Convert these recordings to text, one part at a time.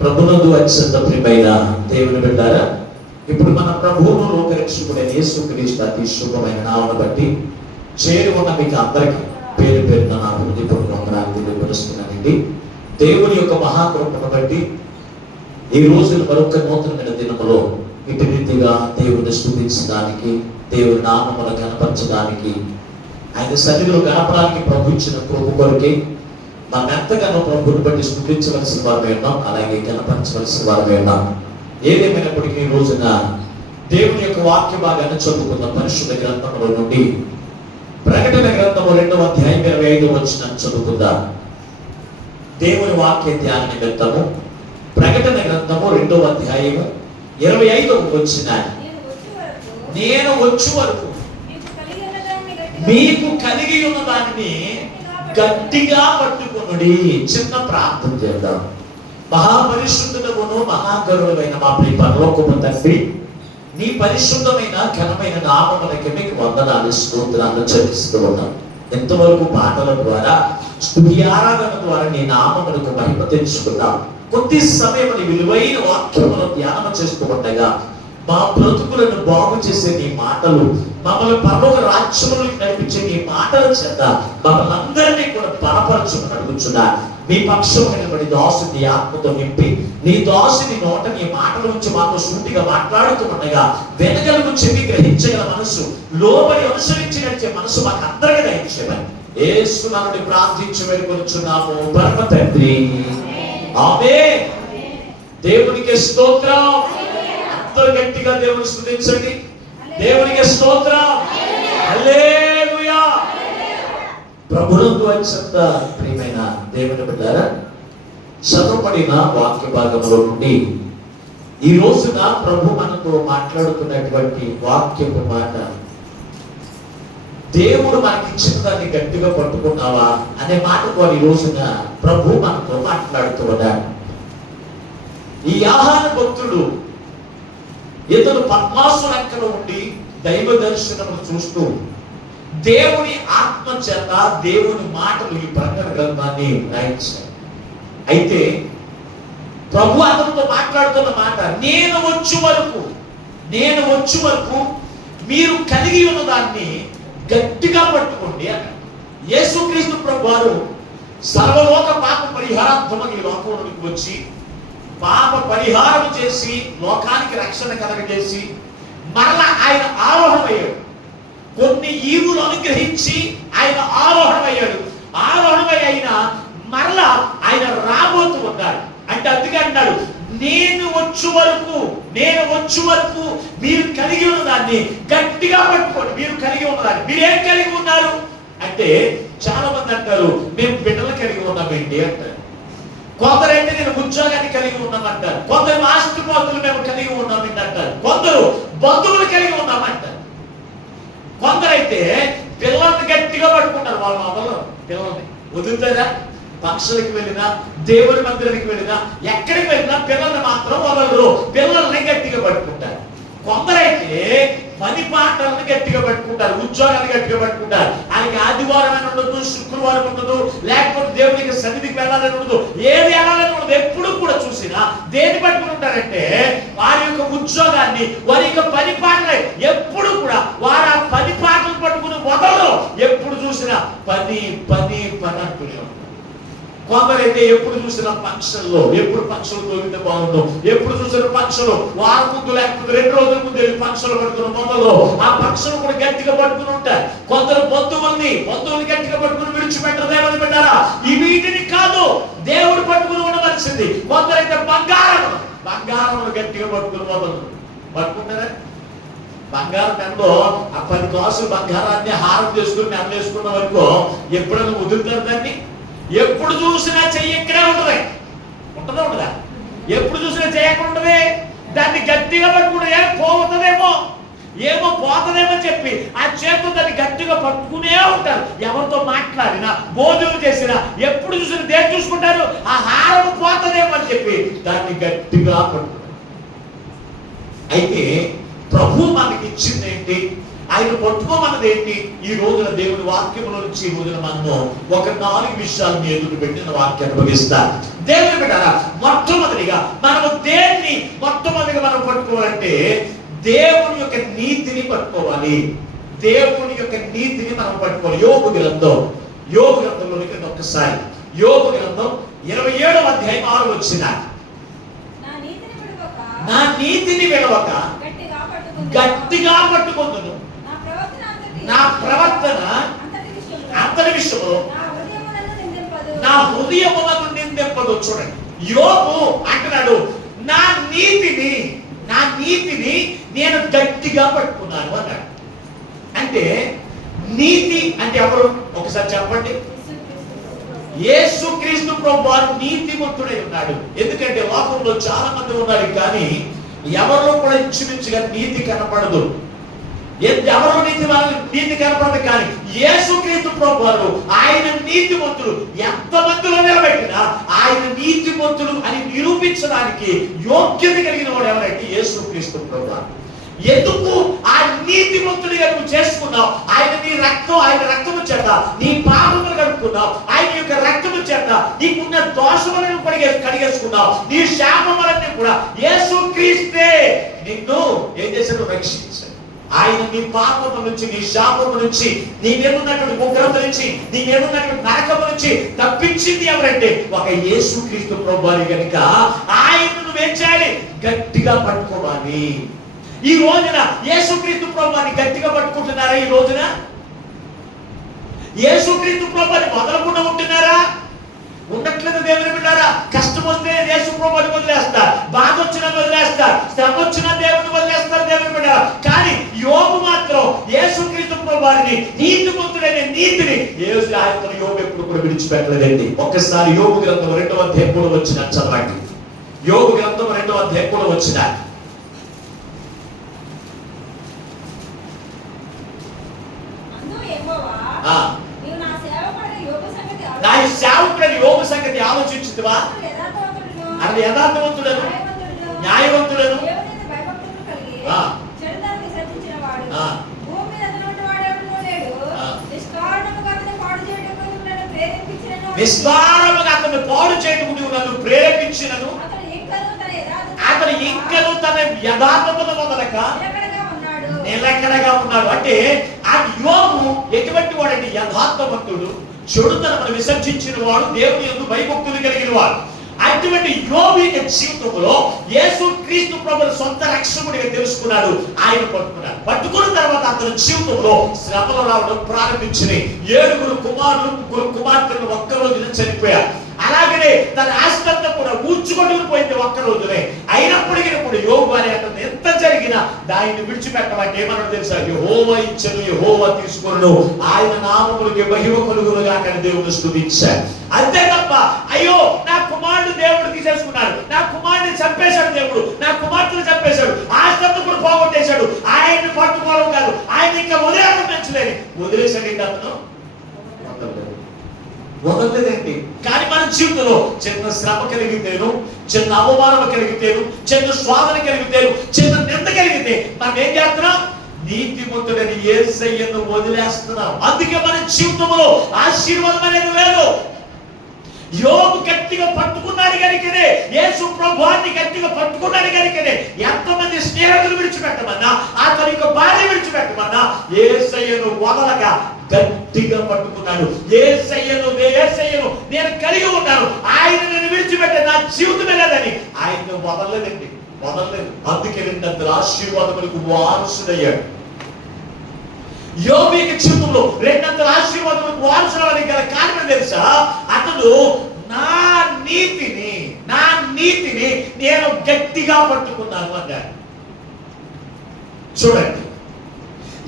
ప్రభునందు అత్యంత ప్రియమైన దేవుని బిడ్డారా, ఇప్పుడు మన ప్రభువును లోకరక్షకుడైన యేసుక్రీస్తు అతి శుభమైన నామమును బట్టి చేరి ఉన్న మీకు అందరికీ పేరు పేరున నా హృదయపూర్వక వందనాలు తెలియపరుస్తున్నానండి. దేవుని యొక్క మహాకృపను బట్టి ఈ రోజున మరొక నూతనమైన దినములో ఇటు రీతిగా దేవుని స్తుతించడానికి, దేవుని నామమును కనపరచడానికి, ఆయన సన్నిధిలో గడపడానికి ప్రభు ఇచ్చిన కృప కొరకే మనం ఎంతగానో ప్రభువుని బట్టి స్తుతించవలసిన వారమే ఉన్నాం, అలాగే కనపరచవలసిన వారమే ఉన్నాం. ఏదేమైనప్పటికీ ఈ రోజున దేవుని యొక్క వాక్య భాగాన్ని చదువుకున్న పరిశుద్ధ గ్రంథముల నుండి ప్రకటన గ్రంథము 2వ అధ్యాయం 25వ వచనం చదువుకుందాం. దేవుని వాక్య ధ్యాన నిమిత్తము ప్రకటన గ్రంథము 2వ అధ్యాయము 25వ వచనం, నేను వచ్చు వరకు మీకు కలిగి ఉన్న దానిని గట్టిగా పట్టుకొనుడి. చిన్న ప్రార్థన చేద్దాం. మహాపరిశుద్ధుడవును మహాగరుడమైన మా ప్రియ పరలోకపు తండ్రి, నీ పరిశుద్ధమైన ఘనమైన నామమునకి మీకు వందనాలు స్తోత్రాలు చెల్లిస్తూ ఉన్నాం. ఎంతవరకు పాటల ద్వారా స్తుతి ఆరాధన ద్వారా నీ నామమునకు మహిమ తెలుసుకున్నాం. కొద్ది సమయం విలువైన వాక్యములను ధ్యానం చేస్తూ ఉండగా మా బ్రతుకులను బాగు చేసే నీ మాటలు, మమ్మల్ని పరలోక రాజ్యములకు నడిపించే నీ మాటల చేత మమ్మల్ని అందరినీ కూడా బలపరచుకుని అడుగుచున్నా. మీ పక్షము నిలబడి దాసుని ఆత్మతో నింపి నీ దాసుని నోట నీ మాటల నుంచి మాతో సూటిగా మాట్లాడుతూ ఉండగా వెనకలకు చెవి గ్రహించగల మనసు, లోబడి అనుసరించి నడిచే మనసు మాకు అందరికీ దయచేయమని యేసు నామమున ప్రార్థించి వేడుకొనుచున్నాము పరమ తండ్రి, ఆమేన్. దేవునికి స్తోత్రం. అందరూ గట్టిగా దేవుని స్తుతించండి. దేవునికి స్తోత్రం. హల్లెలూయా. ప్రభునందు అత్యంత ప్రియమైన దేవుని బిడ్డలారా, చదవబడిన వాక్య భాగంలో నుండి ఈ రోజున ప్రభు మనతో మాట్లాడుతున్నటువంటి వాక్యపు మాట, దేవుడు మనకి ఇచ్చిన దాన్ని గట్టిగా పట్టుకున్నావా అనే మాటతో ఈ రోజున ప్రభు మనతో మాట్లాడుతూ ఉన్నాడు. ఈ ఆహార భక్తుడు ఇతను పద్మాసు లెక్కలో ఉండి దైవ దర్శనము చూస్తూ దేవుని ఆత్మ చేత దేవుని మాటలు ఈ ప్రకటన గ్రంథాన్ని రాయించాడు. అయితే ప్రభు అతనితో మాట్లాడుతున్న మాట, నేను వచ్చు వరకు మీరు కలిగి ఉన్న దాన్ని గట్టిగా పట్టుకోండి అన్నాడు. యేసుక్రీస్తు ప్రభు వారు సర్వలోక పాప పరిహారార్థమని ఈ లోకంలోకి వచ్చి పాప పరిహారం చేసి లోకానికి రక్షణ కలగజేసి మరలా ఆయన ఆరోహణమయ్యాడు. కొన్ని ఈవులు అనుగ్రహించి ఆయన ఆరోహణమయ్యాడు. ఆరోహణమై ఆయన మరలా ఆయన రాబోతూ ఉన్నాడు. అంటే అందుకే అన్నాడు, నేను వచ్చు వరకు మీరు కలిగి ఉన్న దాన్ని గట్టిగా పట్టుకోండి. మీరు కలిగి ఉన్నదాన్ని, మీరు ఏం కలిగి ఉన్నారు అంటే, చాలా మంది అంటారు మేము బిడ్డలు కలిగి ఉన్నామండి అంటారు. కొందరైతే నేను ఉద్యోగాన్ని కలిగి ఉన్నామంటారు. కొందరు ఆస్తిపాస్తులు మేము కలిగి ఉన్నామండి అంటారు. కొందరు బంధువులు కలిగి ఉన్నామంటారు. కొందరైతే పిల్లల్ని గట్టిగా పట్టుకుంటారు. వాళ్ళ మొదలు పిల్లల్ని వదులుతారా? పక్షులకి వెళ్ళినా, దేవుని మందిరానికి వెళ్ళినా, ఎక్కడికి వెళ్ళినా పిల్లల్ని మాత్రం వదలరు. పిల్లల్ని గట్టిగా పట్టుకుంటారు. కొందరైతే పని పాటలను గట్టిగా పట్టుకుంటారు, ఉద్యోగాలు గట్టిగా పట్టుకుంటారు. ఆయనకి ఆదివారం అని ఉండదు, శుక్రవారం ఉండదు, లేకపోతే దేవునికి సన్నిధికి వెళ్ళాలని ఉండదు, ఏది వెళ్ళాలని ఉండదు. ఎప్పుడు కూడా చూసినా దేన్ని పట్టుకుని ఉంటారంటే వారి యొక్క ఉద్యోగాన్ని, వారి యొక్క పని పాటలే. ఎప్పుడు కూడా వారు ఆ పని పాటలు పట్టుకుని వదలరు. ఎప్పుడు చూసినా పని అంటున్నారు. కొందరైతే ఎప్పుడు చూసిన ఫంక్షన్లో, ఎప్పుడు ఫంక్షన్ తోలితే బాగుందో, ఎప్పుడు చూసిన ఫంక్షన్ వారం ముందు లేకపోతే 2 రోజుల ముందు వెళ్ళి ఫంక్షన్ పట్టుకున్న మొదలు ఆ ఫంక్షన్ కూడా గట్టిగా పట్టుకుని ఉంటారు. కొందరు బంధువుల్ని గట్టిగా పట్టుకుని విడిచిపెట్టరు. ఏమని పెట్టారా? ఈ వీటిని కాదు దేవుడు పట్టుకుని ఉండవలసింది. కొందరైతే బంగారం గట్టిగా పట్టుకుని మొదలు పట్టుకుంటారా? బంగారం మెంలో ఆ 10 కాసులు బంగారాన్ని హారం చేసుకుని మెండ వేసుకున్న వరకు ఎప్పుడైనా వదులుతారు దాన్ని? ఎప్పుడు చూసినా చెయ్యి ఇక్కడే ఉంటుందా? ఎప్పుడు చూసినా చేయకుండానే దాన్ని గట్టిగా పట్టుకుంటే ఏమో పోతుందేమో చెప్పి ఆ చేతితో దాన్ని గట్టిగా పట్టుకునే ఉంటారు. ఎవరితో మాట్లాడినా, భోజనం చేసినా, ఎప్పుడు చూసినా దేని చూసుకుంటారు? ఆ హారం పోతుందేమో అని చెప్పి దాన్ని గట్టిగా పట్టుకుంటారు. అయితే ప్రభు మనకి ఇచ్చింది ఏంటి? ఆయన పట్టుకోమన్నది ఏంటి? ఈ రోజున దేవుని వాక్యముల నుంచి ఈ రోజున మనము ఒక 4 విషయాలు మీ ఎదురు పెట్టిన వాక్యాన్ని భవిస్తా. దేవుని బిడ్డలారా, మొట్టమొదటిగా దేవుని యొక్క నీతిని పట్టుకోవాలి. దేవుని యొక్క నీతిని మనం పట్టుకోవాలి. యోబు గ్రంథంలోనికి ఒక్కసారి యోబు గ్రంథం 27వ అధ్యాయం 6వ వచనం. నా నీతిని విడవక గట్టిగా పట్టుకొందును, నా ప్రవర్తన అంతటి విషయంలో నా హృదయములను నిందింపదు. చూడండి, యోబు అంటున్నాడు, నా నీతిని నేను గట్టిగా పట్టుకున్నాను అన్నాడు. అంటే నీతి అంటే ఎవరు? ఒకసారి చెప్పండి. యేసుక్రీస్తు ప్రభువారు నీతిమంతుడై ఉన్నాడు. ఎందుకంటే లోకంలో చాలా మంది ఉన్నారు, కానీ ఎవరిలో కూడా ఇంచుమించుగా నీతి కనపడదు. ఎవరు నీతి కనపడదు, కానీ యేసుక్రీస్తు ప్రభువారు ఆయన నీతిమంతుడు. ఎంత మందిలో నిలబెట్టినా ఆయన నీతిమంతుడు అని నిరూపించడానికి యోగ్యత కలిగిన వాడు ఎవరంటే యేసుక్రీస్తు ప్రభువారు. ఎందుకు ఆ నీతిమంతుడిగా నువ్వు చేసుకున్నావు? ఆయన రక్తము చేత నీ పాపములు కడుక్కున్నావు. ఆయన యొక్క రక్తము చేత నీకున్న దోషములను కడిగేసుకున్నావు. నీ శాపములన్నీ కూడా యేసుక్రీస్తే నిన్ను ఏం చేశాడు? రక్షించాడు. ఆయన నీ పాపము నుంచి, నీ శాపము నుంచి, నీవేమున్నటువంటి ఉగ్రత నుంచి, నీవేమున్నటువంటి నరకము నుంచి తప్పించింది ఎవరంటే ఒక యేసుక్రీస్తు ప్రభువారు. కనుక ఆయన నువ్వేం చేయాలి? గట్టిగా పట్టుకోవాలి. ఈ రోజున యేసుక్రీస్తు ప్రభువారిని గట్టిగా పట్టుకుంటున్నారా? ఈ రోజున యేసుక్రీస్తు ప్రభువారిని వదలకుండా ఉంటున్నారా? ఉండట్లేదు. దేవుని బిడ్డారా, కష్టం వస్తే యేసు ప్రభువుని వదిలేస్తారు, బాధ వచ్చినా వదిలేస్తారు, శ్రమ వచ్చినా దేవుని వదిలేస్తారు. దేవుని బిడ్డారా, కానీ యోబు మాత్రం యేసుక్రీస్తు ప్రభువారిని నీతిమంతుడైన నీతిని యోబు ఎప్పుడు కూడా విడిచిపెట్టలేదండి. ఒక్కసారి యోబు గ్రంథం 2వ అధ్యాయం 3వ వచనం చదవండి. యోబు గ్రంథం 2వ అధ్యాయం 3వ వచనం. నా సేవకుడైన యోబు సంగతి ఆలోచించుదువా? అతడు యథార్థవంతుడను, న్యాయవంతుడను, నిస్కారణముగా అతన్ని పాడు చేయటకు నువ్వు నన్ను ప్రేరేపించినను, అతను ఇంకను తన యథార్థతను వదలక నిలకడగా ఉన్నాడు. అంటే ఆ యోబు ఎటువంటి వాడంటే యథార్థవంతుడు, చెడుతనమును విసర్జించిన వాడు, దేవుని యందు భయభక్తులు కలిగిన వాడు. అటువంటి యోబు యొక్క జీవితంలో యేసుక్రీస్తు ప్రభువును సొంత రక్షకుడిగా తెలుసుకున్నాడు. ఆయన పట్టుకున్న తర్వాత అతని జీవితంలో శ్రమలు రావడం ప్రారంభించినాయి. 7 కుమారులు 3 కుమార్తెలు ఒక్క రోజున చనిపోయారు. అలాగనే తన ఆస్తి అంతా కూడా ఊడ్చుకొని పోయింది ఒక్క రోజునే. అయినప్పటికీ ఇప్పుడు యోబు అనే అతను ఎంత జరిగినా దాన్ని విడిచిపెట్టమంటే ఏమన్నా తెలుసా? యెహోవా ఇచ్చెను, యెహోవా తీసుకొనును, ఆయన నామములకు మహిమ కలుగునుగా అని దేవుని స్తుతించాడు. అంతే తప్ప అయ్యో నా కుమారుడు దేవుడు తీసేసుకున్నాడు, నా కుమారుడిని చంపేశాడు దేవుడు, నా కుమార్తెను చంపేశాడు, ఆస్తి అంతా కూడా పోగొట్టేశాడు, ఆయన్ని పట్టుకోవడం కాదు, ఆయన ఇంకా వదిలేయడం పెంచలేని వదిలేశాడు. అతను వదలలేదండి. కానీ మన జీవితంలో చిన్న శ్రమ కలిగితేను, చిన్న అవమానం కలిగితేను, చిన్న స్వాదన కలిగితేను, చిన్న నింద కలిగితే మనం ఏం చేస్తున్నాం? నీతిమంతుడని యేసయ్యను వదిలేస్తున్నాం. అందుకే మన జీవితంలో ఆశీర్వాదం అనేది లేదు. యోబు గట్టిగా పట్టుకున్నాడు కనుకనే, యేసు ప్రభువాన్ని గట్టిగా పట్టుకున్నాడు కనుకనే ఎంతమంది స్నేహితులు విడిచిపెట్టమన్నా, అతని యొక్క భార్య విడిచిపెట్టమన్నా యేసయ్యను వదలగా గట్టిగా పట్టుకున్నాడు. యేసయ్యను నేను కలిగి ఉన్నాను, ఆయన నేను విడిచిపెట్టే నా జీవితమే లేదని ఆయన వదలలేదండి, వదలలేదు. అందుకే 2 ఆశీర్వాదములకు వారసుడయ్యాడు. యోబు యొక్క జీవితంలో 2 ఆశీర్వాదములకు వారసుడవడానికి గల కారణం తెలుసా? అతడు నా నీతిని నేను గట్టిగా పట్టుకున్నాను అన్నాడు. చూడండి,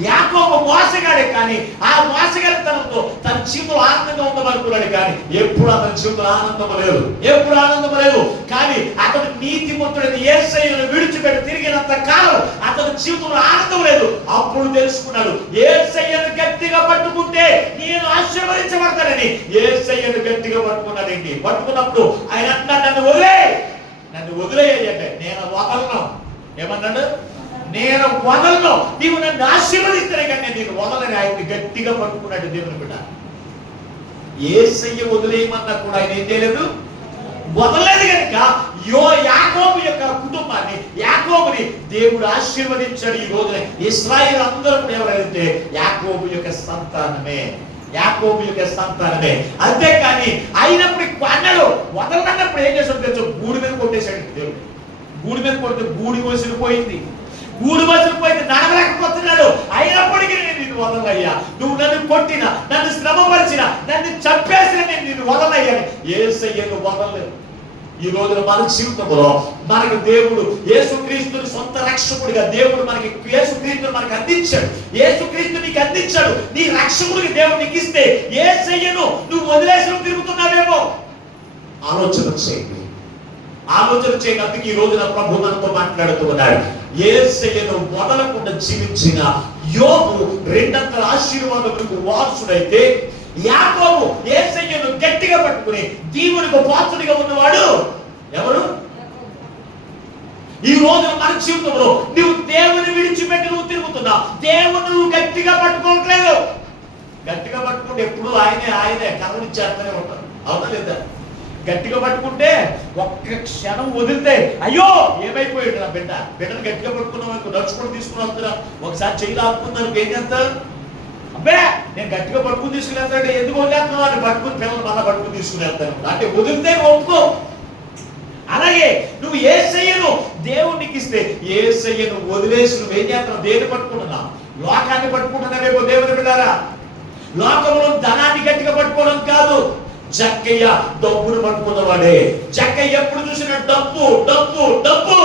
యాకోబు మోసగాడే, కానీ ఆ మోసగాడితనంతో తన జీవితంలో ఆనందంగా ఉందనుకున్నాడు, కానీ ఎప్పుడు అతని జీవితంలో ఆనందం లేదు. కానీ అతడు నీతిమంతుడైన యేసయ్యను విడిచిపెట్టి తిరిగినంత కాలం అతని జీవితంలో ఆనందం లేదు. అప్పుడు తెలుసుకున్నాడు, యేసయ్యను గట్టిగా పట్టుకుంటే నేను ఆశీర్వదించబడతానని. యేసయ్యను గట్టిగా పట్టుకున్నాడండి. పట్టుకున్నప్పుడు ఆయన అన్నాడు, నన్ను వదిలేయంటే నేను వదలను. ఏమన్నాడు? నేను వదలను, నీవు నన్ను ఆశీర్వదిస్తేనే కానీ నేను వదలని ఆయన్ని గట్టిగా పట్టుకున్నాడు. దేవుని బిడ్డ, యేసయ్య వదిలేయమన్నా కూడా ఆయన ఏం చేయలేదు, వదలలేదు. కనుక యాకోబు యొక్క కుటుంబాన్ని, యాకోబుని దేవుడు ఆశీర్వదించాడు. ఈ రోజున ఇశ్రాయేలు అందరూ ఎవరైతే యాకోబు యొక్క సంతానమే, యాకోబు యొక్క సంతానమే. అంతేకాని అయినప్పుడు అన్నాడు వదలన్నప్పుడు ఏం చేసాడు తెలుసు, గూడి మీద కొట్టేశాడు దేవుడు. గూడి మీద కొడితే గూడి వసిలిపోయింది, గూడు వసిలిపోయింది, నడవలేకపోతున్నాడు. అయినప్పటికీ నేను నిన్ను వదలయ్యా, నువ్వు నన్ను కొట్టినా, నన్ను శ్రమపరిచినా, నన్ను చంపేసిన నేను నిన్ను వదలయ్యాని యేసయ్యను వదలలేదు. ఈ రోజున మన జీవితంలో మనకు దేవుడు యేసుక్రీస్తుని సొంత రక్షకుడిగా దేవుడు మనకి యేసుక్రీస్తుని మనకు అందించాడు. యేసుక్రీస్తు నీకు అందించాడు. నీ రక్షకుడికి దేవుడు నీకు ఇస్తే యేసయ్యను నువ్వు వదిలేసి తిరుగుతున్నావేమో ఆలోచన చేయండి, ఆలోచన చేయండి. అందుకే ఈ రోజున ప్రభు మనతో మాట్లాడుతూ ఉన్నాడు. యేసయ్యను వదలకుండా జీవించిన యోబు రెండంతల ఆశీర్వాదములకు వారసుడైతే, యాకోబు యేసయ్యను గట్టిగా పట్టుకుని దేవునికి పాత్రుడిగా ఉన్నవాడు ఎవరు? ఈ రోజు మన జీవితంలో నువ్వు దేవుని విడిచిపెట్టి నువ్వు తిరుగుతున్నావు. దేవుని నువ్వు గట్టిగా పట్టుకోవట్లేదు. గట్టిగా పట్టుకుంటే ఎప్పుడు ఆయనే కలవనిచ్చేస్తూనే ఉంటారు, అవునా లేదా? గట్టిగా పట్టుకుంటే ఒక్క క్షణం వదిలితే అయ్యో ఏమైపోయాడు నా బిడ్డను గట్టిగా పట్టుకున్నాం అనుకో, నడుచుకొని తీసుకుని వస్తున్నా. ఒకసారి చెయ్యి లాక్కున్నారు, ఏం చేస్తారు? అబ్బే నేను గట్టిగా పట్టుకుని తీసుకుని వెళ్తాడు, ఎందుకు వదిలేస్తున్నావు అని పట్టుకుని పిల్లలు మళ్ళీ పట్టుకుని తీసుకుని వెళ్తాను అంటే వదిలితే ఒప్పుకో. అలాగే నువ్వు యేసయ్యను దేవునికి ఇస్తే యేసయ్యను వదిలేసి నువ్వు ఏం చేస్తున్నావు? దేన్ని పట్టుకుంటున్నావు? లోకాన్ని పట్టుకుంటున్నావేమో దేవుని బిడ్డారా. లోకంలో ధనాన్ని గట్టిగా పట్టుకోవడం కాదు. జక్కయ్య డబ్బును పట్టుకున్నవాడే. జక్కయ్య ఎప్పుడు చూసిన డబ్బు డబ్బు డబ్బు.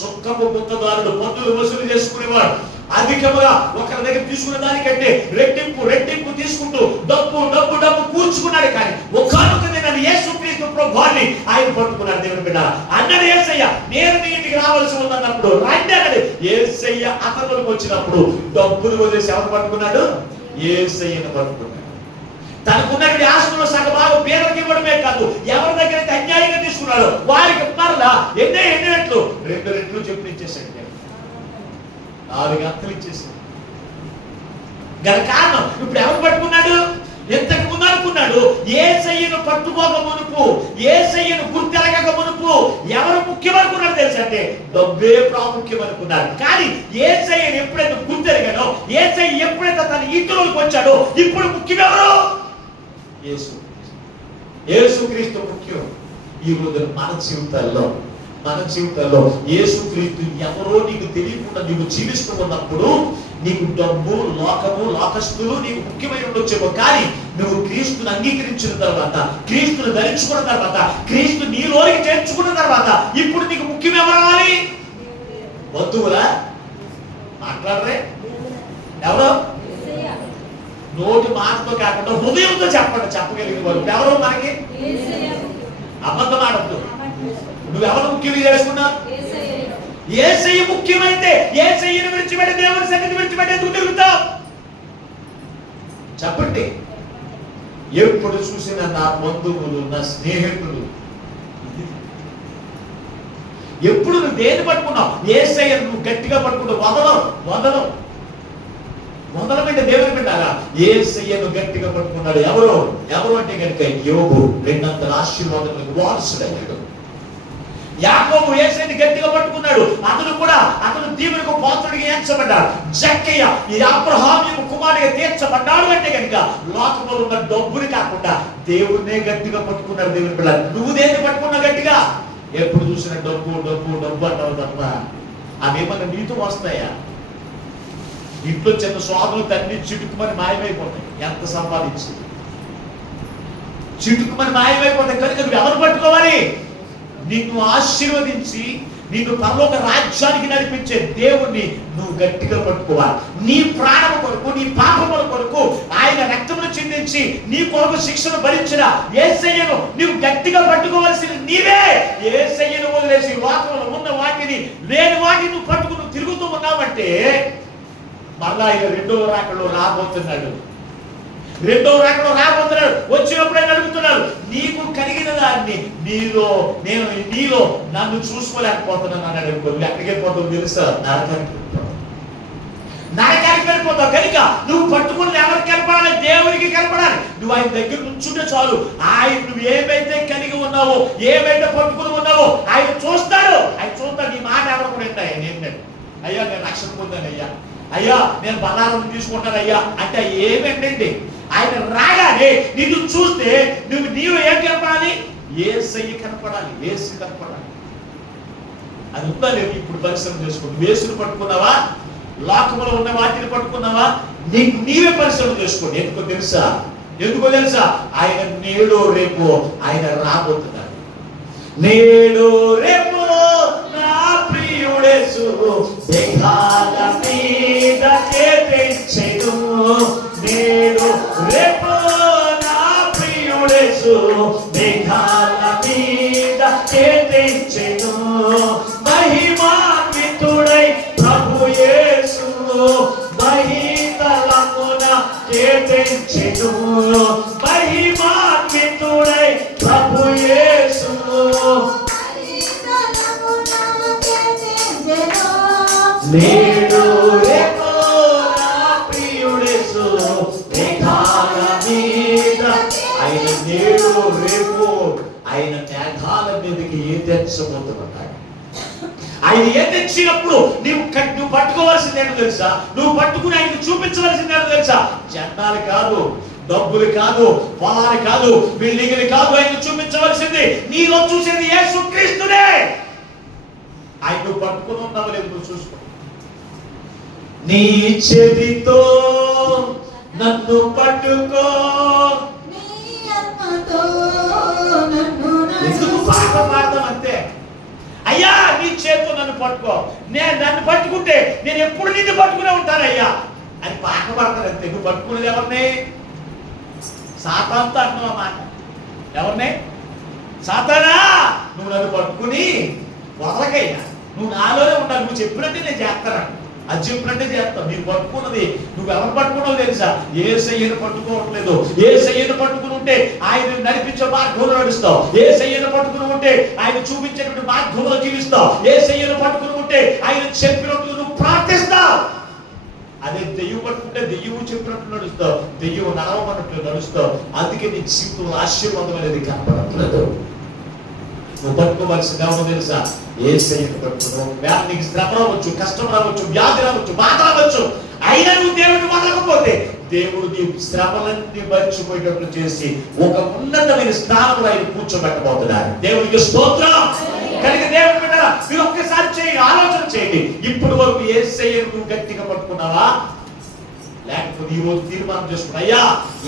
సుఖపు గుత్తదారుడు పన్నులు వసూలు చేసుకునేవాడు. అధికముగా ఒకరి దగ్గర తీసుకున్న దానికంటే రెట్టింపు రెట్టింపు తీసుకుంటూ డబ్బు డబ్బు డబ్బు కూర్చుకున్నాడు. కానీ ఒకానొక దినాన యేసుక్రీస్తు ప్రభువాన్ని ఆయన పట్టుకున్నాడు. దేవుని బిడ్డ అన్నాడు యేసయ్య నేను నీ ఇంటికి రావాల్సి ఉందన్నప్పుడు రండి అన్నాడు. యేసయ్య అతనులకు వచ్చినప్పుడు డబ్బులు వదిలేసి ఎవరు పట్టుకున్నాడు? యేసయ్యను పట్టుకున్నాడు. తనకున్నటువంటి ఆస్తులు సగభాగం పేదలకు ఇవ్వడమే కాదు, ఎవరి దగ్గర అన్యాయంగా తీసుకున్నాడు వారికి మరలా ఎన్ని రెట్లు 2 రెట్లు చెప్పి ఇచ్చేసాడు. 4 అంతలు ఇచ్చేసాడు. గల కారణం ఇప్పుడు ఎవరు పట్టుకున్నాడు? ఎంతకు ముందు అనుకున్నాడు యేసయ్యను పట్టుకోక మునుపు, యేసయ్యను గుర్తెరగక మునుపు ఎవరు ముఖ్యం అనుకున్నాడు తెలుసా? అంటే డబ్బే ప్రాముఖ్యం అనుకున్నాడు. కానీ యేసయ్యను ఎప్పుడైతే గుర్తెరగానో, యేసయ్య ఎప్పుడైతే తన ఇంటిలోకి వచ్చాడో ఇప్పుడు ముఖ్యం ఎవరు? యేసుక్రీస్తు ముఖ్యం. ఈ రోజు మన జీవితాల్లో యేసుక్రీస్తు ఎవరో నీకు తెలియకుండా నీకు జీవిస్తూ ఉన్నప్పుడు నీకు డబ్బు లోకము లోకస్తులు నీకు ముఖ్యమైన ఉండొచ్చేమో. కానీ నువ్వు క్రీస్తుని అంగీకరించిన తర్వాత, క్రీస్తుని ధరించుకున్న తర్వాత, క్రీస్తు నీలోకి చేర్చుకున్న తర్వాత ఇప్పుడు నీకు ముఖ్యం ఎవరాలి? బంధువులా? మాట్లాడరే? ఎవరో నోటి మాటతో కాకుండా హృదయంతో చెప్పగలిగిన వారు ఎవరో మనకి. అబద్ధం ఆడద్దు. నువ్వెవరు ముఖ్యం చేసుకున్నావు? యేసయ్య ముఖ్యమైతే యేసయ్యను విడిచిపెట్టి దేవుని సన్నిధిని విడిచిపెట్టి ఎందుకు తిరుగుతావు? చెప్పండి. ఎప్పుడు చూసినా నా బంధువులు నా స్నేహితులు, ఎప్పుడు నువ్వు దేన్ని పట్టుకున్నావు? యేసయ్యను నువ్వు గట్టిగా పట్టుకుంటావు. వదలమంటే దేవుని బిడ్డగా యేసయ్యను గట్టిగా పట్టుకున్నాడు. ఎవరు అంటే కనుక యోబు రెండంతల ఆశీర్వాదములకు వారసుడయ్యాడు. యాకోబు యేసయ్యను గట్టిగా పట్టుకున్నాడు. అతను దేవునికి పాత్రుడిగా ఎంచబడ్డాడు. జక్కయ్య ఈ అబ్రహాము కుమారుడిగా తీర్చబడ్డాడు. అంటే కనుక లోకంలో ఉన్న డబ్బుని కాకుండా దేవుడినే గట్టిగా పట్టుకున్నాడు. దేవుని బిడ్డ నువ్వు దేన్ని పట్టుకున్నావు గట్టిగా? ఎప్పుడు చూసిన డబ్బు డబ్బు డబ్బు అంటావు తప్ప అవేమన్నా నీతో వస్తాయా? ఇంట్లో చిన్న స్వాదులు తన్ని చిటుకుమని మాయమైపోతాయి. ఎంత సంపాదించి చిటుకుమని మాయమైపోతాయి. కనుక నువ్వు ఎవరు పట్టుకోవాలి? నిన్ను ఆశీర్వదించి నిన్ను పరలోక రాజ్యానికి నడిపించే దేవుణ్ణి నువ్వు గట్టిగా పట్టుకోవాలి. నీ ప్రాణము కొరకు, నీ పాపముల కొరకు ఆయన రక్తమును చిందించి నీ కొరకు శిక్షను భరించిన యేసయ్యను నువ్వు గట్టిగా పట్టుకోవాల్సిన నీవే. యేసయ్యను వదిలేసి లోకంలో ఉన్న వాటిని లేని వాటిని నువ్వు పట్టుకుని తిరుగుతూ ఉన్నావంటే మళ్ళా ఆయన రెండవ రాకడలో రాబోతున్నాడు. వచ్చినప్పుడే అడుగుతున్నాడు, నీకు కలిగిన దాన్ని నేను నీలో నన్ను చూసుకోలేకపోతున్నాను అన్నాడు. ఎక్కడికి వెళ్ళిపోతావు తెలుసా? నరకానికి వెళ్ళిపోతావు. కనుక నువ్వు పట్టుకుని ఎవరికి కనపడాలి? దేవునికి కనపడాలి. నువ్వు ఆయన దగ్గర నుంచుంటే చాలు. ఆయన నువ్వు ఏమైతే కలిగి ఉన్నావో, ఏమైతే పట్టుకుని ఉన్నావో ఆయన చూస్తాడు. నీ మాట ఎవరు కూడా ఏంటంటే అయ్యా నేను రక్షణ పొందాను అయ్యా, అయ్యా నేను బంగారం తీసుకుంటాను అయ్యా అంటే ఏమేంటండి? ఆయన రాగానే నిన్ను చూస్తే నీవు ఏం కనపడాలి? యేసయ్య కనపడాలి, యేసు కనపడాలి. అది ఉందా లేదు? ఇప్పుడు పరిశ్రమ చేసుకోండి. యేసుని పట్టుకున్నావా? లోకములో ఉన్న వాటిని పట్టుకున్నావా? నీవే పరిశ్రమ చేసుకోండి. ఎందుకో తెలుసా? ఆయన నేడు రేపు ఆయన రాబోతున్నాడు. నేడు రేపు నా ప్రియుడేసు మేఘాల మీద చేతెచ్చెను. నేడు రేపు నా ప్రియుడేసు మేఘాల మీద చేతెచ్చెను. మహిమాన్వితుడై ప్రభు యేసు మహితలమున చేతెచ్చెను. మహిమాన్వితుడై ప్రభు యేసు నేడు రేపు నా ప్రియుడేసు మేఘాల మీద. ఆయన నేడు రేపు ఆయన మేఘాల మీదకి తెచ్చబోతున్నాడు. ఆయన తెచ్చినప్పుడు నువ్వు పట్టుకోవాల్సింది ఏంటో తెలుసా? నువ్వు పట్టుకుని ఆయనకు చూపించవలసింది ఏంటో తెలుసా? జెండాలు కాదు, డబ్బులు కాదు, పొలాలు కాదు, బిల్డింగ్లు కాదు. ఆయన చూపించవలసింది నీలో చూసేది యేసుక్రీస్తునే. ఆయన నువ్వు పట్టుకుని ఉన్నావు లేదు నువ్వు చూసుకో. నీ చేతితో నన్ను పట్టుకో. ఎందుకు పాట పాడతాం అంతే. అయ్యా నీ చేతితో నన్ను పట్టుకో, నన్ను పట్టుకుంటే నేను ఎప్పుడు నిన్ను పట్టుకునే ఉంటానయ్యా అని పాట పాడతాను అంతే. నువ్వు పట్టుకునేది ఎవరిని? సాతానుతో అంటున్నావు మాట. ఎవరిని? సాతానా, నువ్వు నన్ను పట్టుకుని వదలకయ్యా, నువ్వు నాలోనే ఉండాలి, నువ్వు చెప్పినట్టే నేను చేస్తాను, అది చెప్పినట్టే చేస్తావు. నీకు పట్టుకున్నది నువ్వు ఎవరు పట్టుకున్నావు తెలుసా? యేసయ్యను పట్టుకోవట్లేదు. యేసయ్యను పట్టుకుని ఉంటే ఆయన నడిపించే మార్గంలో నడుస్తావు. యేసయ్యను పట్టుకుని ఉంటే ఆయన చూపించేటువంటి మార్గంలో జీవిస్తావు. యేసయ్యను పట్టుకుని ఉంటే ఆయన చెప్పినట్టు నువ్వు ప్రార్థిస్తావు. అదే దెయ్యం పట్టుకుంటే దెయ్యం చెప్పినట్టు నడుస్తావు, దెయ్యం నడవమన్నట్లు నడుస్తావు. అందుకే నీ జీవితంలో ఆశీర్వాదం అనేది కనపడట్లేదు. నువ్వు పట్టుకోవలసింది ఎవరో తెలుసా? యేసయ్యను పట్టుకున్నావు. నీకు శ్రమ రావచ్చు, కష్టం రావచ్చు, వ్యాధి రావచ్చు, బాధ రావచ్చు, అయినా నువ్వు దేవుడిని వదలకపోతే దేవుడు నీ శ్రమలన్నీ మర్చిపోయేటట్లు చేసి ఒక ఉన్నతమైన స్థానంలో ఆయన కూర్చోబెట్టబోతున్నారు. దేవుడికి స్తోత్రం. కనుక దేవుడు బిడ్డలారా, మీరు ఒక్కసారి ఆలోచన చేయండి. ఇప్పుడు వరకు యేసయ్యను నువ్వు గట్టిగా పట్టుకున్నావా? లేకపోతే ఈ రోజు తీర్మానం చేసుకున్నా, అయ్యా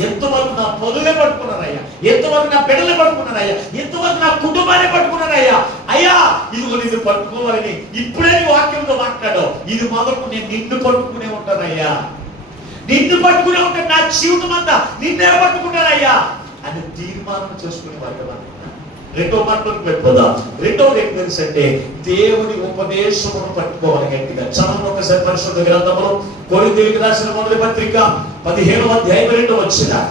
ఎంతవరకు నా పొదులే పట్టుకున్నారయ్యా, ఎంతవరకు నా బిడ్డలే పట్టుకున్నారయ్యా, ఎంతవరకు నా కుటుంబాన్ని పట్టుకున్నారయ్యా, అయ్యా ఇదిగో నిన్ను పట్టుకోవాలని ఇప్పుడే నీ వాక్యంతో మాట్లాడావు. ఇది మొదలు నేను నిన్ను పట్టుకునే ఉంటానయ్యా, నిన్ను పట్టుకునే ఉంటాను, నా జీవితం అంతా నిన్నే పట్టుకుంటానయ్యా అని తీర్మానం చేసుకునే వారికి. రెండో మాటలోకి పెట్టుకోదా. రెండోది ఏం తెలుసంటే దేవుని ఉపదేశమును పట్టుకోవాలి గట్టిగా. చదవండి ఒకసారి పరిశుద్ధ గ్రంథంలో కొరింథీయులకు రాసిన మొదటి పత్రిక 15వ అధ్యాయం 2వ వచనం.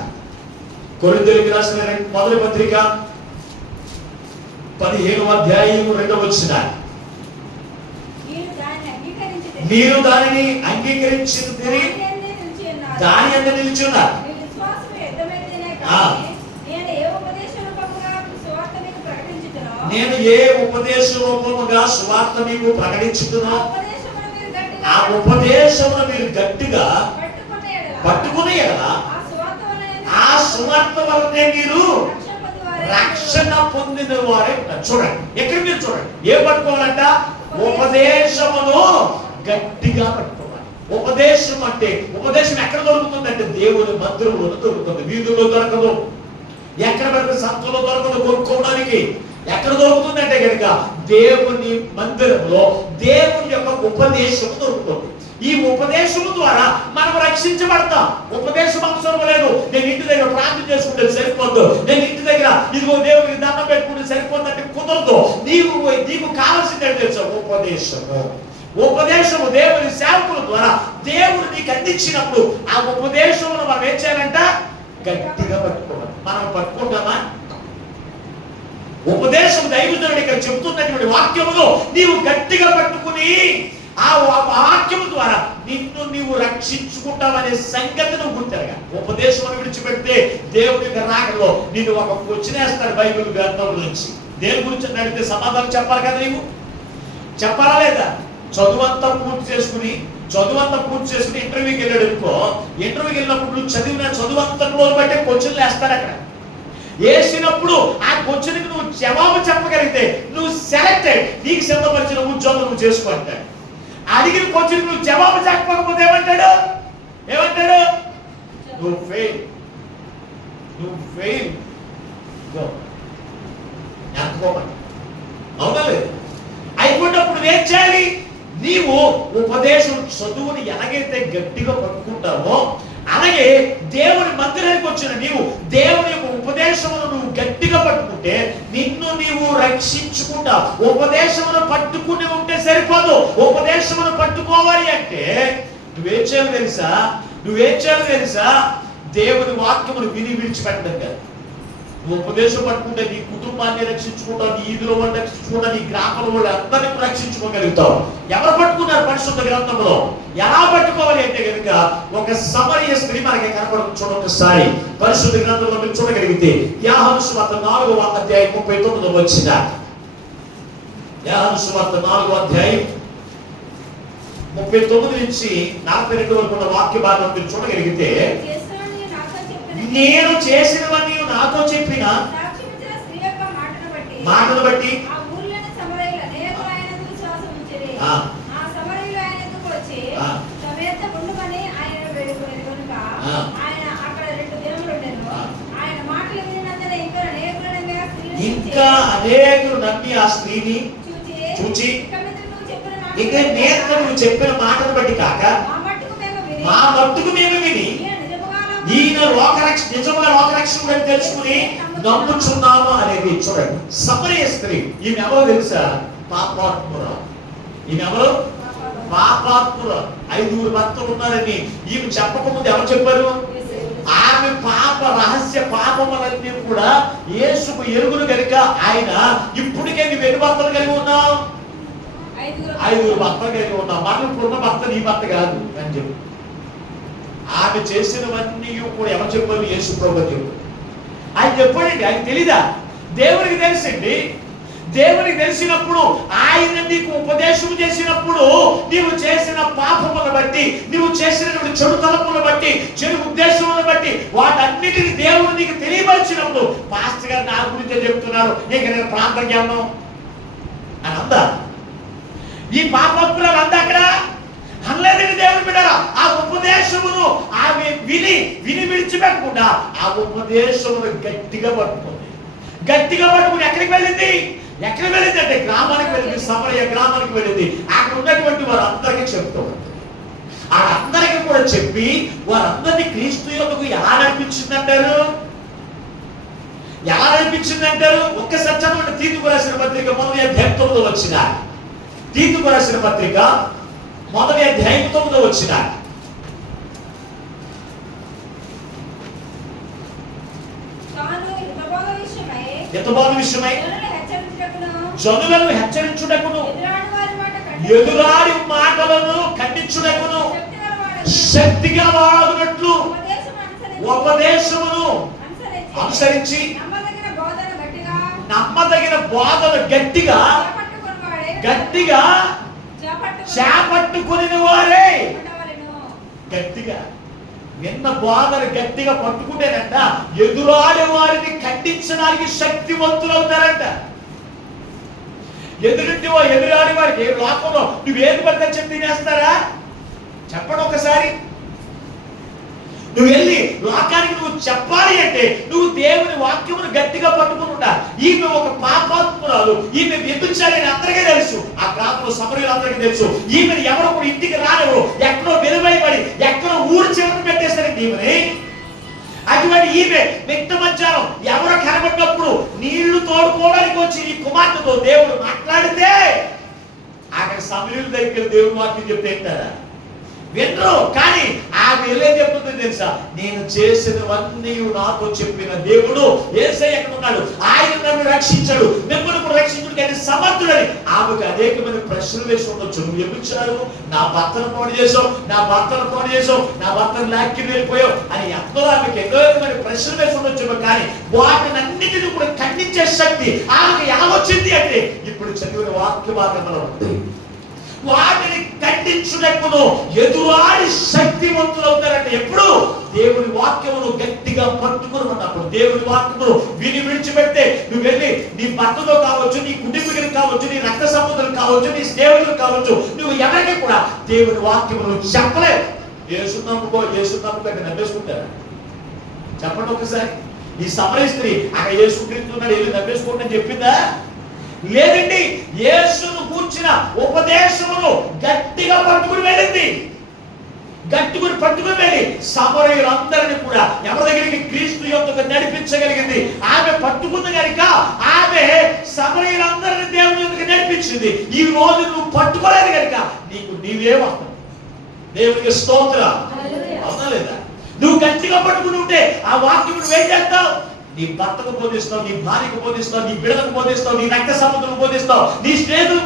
కొరింథీయులకు రాసిన మొదటి పత్రిక 15వ అధ్యాయం 2వ వచనం. మీరు దానిని అంగీకరించిన దాని అందు నిలిచున్నారు. నేను ఏ ఉపదేశ రూపముగా సువార్త మీకు ప్రకటించుతున్నా ఆ ఉపదేశమును మీరు గట్టిగా పట్టుకునే ఆ సువార్త వల్లనే మీరు రక్షణ పొందిన వారే. చూడండి ఎక్కడ మీరు చూడండి, ఏ పట్టుకోవాలంట? ఉపదేశమును గట్టిగా పట్టుకోవాలి. ఉపదేశం అంటే ఉపదేశం ఎక్కడ దొరుకుతుంది అంటే దేవుని మందిరంలో దొరుకుతుంది, వీధుల్లో దొరకదు, ఎక్కడ పెడితే సంతలో దొరకదు, కొనుక్కోవడానికి ఎక్కడ దొరుకుతుంది అంటే కనుక దేవుని మందిరంలో దేవుని యొక్క ఉపదేశము దొరుకుతుంది. ఈ ఉపదేశము ద్వారా మనం రక్షించబడతాం. ఉపదేశం అవసరం లేదు. నేను ఇంటి దగ్గర ప్రార్థన చేసుకుంటే సరిపోద్దు, నేను ఇంటి దగ్గర ఇదిగో దేవునికి దండం పెట్టుకుంటే సరిపోద్దంటే కుదరదు. నీకు కావాల్సింది ఏంటో తెలుసా? ఉపదేశము. ఉపదేశము దేవుని సేవకుల ద్వారా దేవుడు నీకు అందించినప్పుడు ఆ ఉపదేశమును మనం ఏం చేయాలంట? గట్టిగా పట్టుకోవాలి. మనం పట్టుకుంటామా? ఉపదేశం దైవజనుడు ఇక్కడ చెబుతున్నటువంటి వాక్యములో నీవు గట్టిగా పట్టుకుని ఆ వాక్యము ద్వారా నిన్ను నీవు రక్షించుకుంటావనే సంగతి నువ్వు గుర్తెరగా. ఉపదేశం విడిచిపెడితే దేవుడి రాకలో నిన్ను ఒక వచ్చినేస్తాడు బైబిల్ గ్రంథం నుంచి. దేని గురించి అడిగితే సమాధానం చెప్పాలి కదా, నీవు చెప్పాలా లేదా? చదువంతా పూర్తి చేసుకుని ఇంటర్వ్యూకి వెళ్ళాడు అనుకో. ఇంటర్వ్యూకి వెళ్ళినప్పుడు నువ్వు చదివిన చదువంతలో బట్టే క్వశ్చన్లు వేస్తారు అక్కడ. వేసినప్పుడు ఆ క్వశ్చన్కి నువ్వు జవాబు చెప్పగలిగితే నువ్వు సెలెక్టెడ్, నీకు సిద్ధపరిచిన ఉద్యోగం నువ్వు చేసుకుంటాడు. అడిగిన క్వశ్చన్కి నువ్వు జవాబు చెప్పకపోతే ఏమంటాడు? నువ్వు ఫెయిల్. అవునా లేదు? అయిపోయినప్పుడు ఏం చేయాలి? నీవు ఉపదేశం చదువుని ఎలాగైతే గట్టిగా పట్టుకుంటావో అలాగే దేవుని మందిరానికి వచ్చిన నీవు దేవుని యొక్క ఉపదేశమును నువ్వు గట్టిగా పట్టుకుంటే నిన్ను నీవు రక్షించుకుంటావు. ఉపదేశమును పట్టుకుని ఉంటే సరిపోదు. ఉపదేశమును పట్టుకోవాలి అంటే నువ్వేం చేయాలి తెలుసా? దేవుని వాక్యమును విని విడిచిపెట్టడం కాదు. నువ్వు ఉపదేశం పట్టుకుంటే నీ కుటుంబాన్ని రక్షించుకుంటావు, నీ ఈదులో వాళ్ళు రక్షించుకుంటావు, నీ గ్రామంలో వాళ్ళు అందరినీ రక్షించుకోగలుగుతావు. ఎవరు పట్టుకున్నారు పరిశుద్ధ గ్రంథంలో? ఎలా పట్టుకోవాలి అంటే కనుక ఒక సమరయ స్త్రీ మనకి కనపడుతుంది. చూడండి ఒకసారి పరిశుద్ధ గ్రంథంలో మీరు చూడగలిగితే యోహాను సువార్త 4వ అధ్యాయం 39వ వచనం. యోహాను సువార్త 4వ అధ్యాయం 39 నుంచి 42 వరకు ఉన్న వాక్య భాగం మీరు చూడగలిగితే, నేను చేసినవన్నీ నాతో చెప్పిన మాటను బట్టి ఇంకా అనేకులు నమ్మి ఆ స్త్రీని చూచి ఇక నువ్వు చెప్పిన మాటను బట్టి కాక మా మట్టుకు మేము విని ఈయన నిజంగా లోకరక్షకుడు అని తెలుసుకుని నమ్ముచున్నాము అనేది. చూడండి, సమరయ స్త్రీ ఈమె ఎవరో తెలుసా? పాపాత్మురాలు. ఈమె ఎవరు? పాపాత్మురాలు. 5 భర్తలు ఉన్నారని ఈమె చెప్పకముందు ఎవరు చెప్పారు? ఆమె రహస్య పాపములన్నీ కూడా యేసుకు ఎరుగును కనుక ఆయన ఇప్పటికే నువ్వు ఎన్ని భర్తలు కలిగి ఉన్నావు? 5 భర్తలు కలిగి ఉన్నావు. మనం ఇప్పుడున్న భర్త నీ భర్త కాదు అని చెప్పు. ఆమె చేసినవన్నీ కూడా ఎవరు చెప్పారు? యేసు ప్రభువు చెప్పారు. ఆయన చెప్పాడండి. ఆయన తెలీదా? దేవునికి తెలిసింది. దేవునికి తెలిసినప్పుడు ఆయన నీకు ఉపదేశం చేసినప్పుడు నీవు చేసిన పాపములను బట్టి, నీవు చేసినటువంటి చెడు తలపులను బట్టి, చెడు ఉద్దేశములను బట్టి వాటన్నిటిని దేవుడు నీకు తెలియపరిచినప్పుడు పాస్టర్ గారు నా గురించే చెప్తున్నారు, ఇక నేను ప్రాంత జ్ఞానం అని అందా. ఈ పాపత్తురాలు అందా అక్కడ అనలేదని దేవుడు బిడ్డరా. ఆ ఉపదేశమును ఆమె విని విడిచిపెట్టకుండా ఆ ఉపదేశమును గట్టిగా పట్టుకుంది. ఎక్కడికి వెళ్ళింది అంటే గ్రామానికి వెళ్ళింది. సమరయ గ్రామానికి వెళ్ళింది. అక్కడ ఉన్నటువంటి వారందరికీ చెప్తూ ఉంటుంది. వాళ్ళందరికీ కూడా చెప్పి వారందరినీ క్రీస్తు యొక్కకు ఎలా నడిపించిందంటారు? ఒక్కసారి చదవండి. తీతుకు రాసిన పత్రిక 1వ అధ్యాయం 9వ వచనం. తీతుకు రాసిన పత్రిక 1వ అధ్యాయం 9వ వచనం. హితబోధ విషయమై జనులను హెచ్చరించుటకును, ఎదురాడి మాటలను ఖండించుటకును శక్తిగా వాడునట్లు ఉపదేశమును అనుసరించి నమ్మదగిన బోధన గట్టిగా చేపట్టుకుని వారే గట్టిగా నిన్న బోధన గట్టిగా పట్టుకుంటేనంట ఎదురాడే వారిని ఖండించడానికి శక్తివంతులవుతారంట. ఎదురాడి వారికి లోకంలో నువ్వేది పడితే చెప్పి తినేస్తారా? చెప్పడం ఒకసారి. నువ్వు వెళ్ళి లోకానికి నువ్వు చెప్పాలి అంటే నువ్వు దేవుని వాక్యమును గట్టిగా పట్టుకుని ఉండాలి. ఈమె ఒక పాపాత్మురాలు, ఈమె వ్యభిచారి అని అందరికీ తెలుసు. ఆ గ్రామంలో సమరయులు అందరికీ తెలుసు. ఈమెను ఎవరో కూడా ఇంటికి రానివ్వరు. ఎక్కడో వెలువైపడి ఎక్కడో ఊరు చివరి పెట్టేస్తారండి ఈమెని. అటువంటి ఈమె వ్యక్త మధ్యాహ్నం ఎవరో కనబడినప్పుడు నీళ్లు తోడుకోవడానికి వచ్చి ఈ కుమార్తెతో దేవుడు మాట్లాడితే అక్కడ సమరయుల దగ్గర దేవుడు వాక్యం చెప్తే ఏంటారా? వినరు. కానీ ఆమె వెళ్ళేది చెప్తుంది తెలుసా? నేను చేసినవన్నీ నాతో చెప్పిన దేవుడు యేసయ్య ఎక్కడ ఉన్నాడు? ఆయన నన్ను రక్షించాడు, మిమ్మల్ని కూడా రక్షించుడు కానీ సమర్థుడని ఆమెకు అనేకమైన ప్రశ్నలు వేసి ఉండొచ్చు. నువ్వు ఎప్పుడుచ్చారు? నా భర్తను పాడు చేసావు, నా భర్తను లాక్కి వెళ్ళిపోయావు అని ఎంతో ఆమెకు ఎన్నో రకమైన ప్రశ్నలు వేసి ఉండొచ్చు. కానీ వాటిని అన్నిటిని కూడా ఖండించే శక్తి ఆమెకు ఎలా వచ్చింది అంటే ఇప్పుడు చదివిన వాక్య భాగంలో ఉంది. వాటిని ఖండించుటకును ఎదురాడి శక్తివంతులు అవుతారంటే ఎప్పుడు దేవుని వాక్యమును గట్టిగా పట్టుకుని ఉన్నప్పుడు. దేవుని వాక్యమును విని విడిచిపెడితే నువ్వు వెళ్ళి నీ భర్తతో కావచ్చు, నీ కుటుంబీకులు కావచ్చు, నీ రక్త సంబంధులు కావచ్చు, నీ స్నేహితులు కావచ్చు, నువ్వు ఎవరికి కూడా దేవుని వాక్యమును చెప్పలేదు. యేసు నమ్ముకో అంటే నమ్మేసుకుంటారా? చెప్పండి ఒకసారి. ఈ సమరయ స్త్రీ అక్కడ యేసుక్రీస్తున్నాడు వెళ్ళి నమ్మేసుకోండి అని చెప్పిందా? లేదండి. యేసును కూర్చిన ఉపదేశమును గట్టిగా పట్టుకుని వెళ్ళింది. పట్టుకుని వెళ్ళి సమరయులందరినీ కూడా ఎవరి దగ్గరికి క్రీస్తు యొక్కకు నడిపించగలిగింది. ఆమె పట్టుకున్న కనుక ఆమె సమరయులందరినీ దేవుని యొక్కకు నడిపించింది. ఈ రోజు నువ్వు పట్టుకోలేదు కనుక నీకు నీవే వస్తావు. దేవునికి స్తోత్రం. అవునా లేదా? నువ్వు గట్టిగా పట్టుకుని ఉంటే ఆ వాక్యం నువ్వేం చేస్తావు? నీ భర్తకు బోధిస్తావు, నీ భార్యకు బోధిస్తావు, నీ బిడ్డలకు బోధిస్తావు, నీ రక్త సంబంధులకు బోధిస్తావు, నీ స్నేహితులకు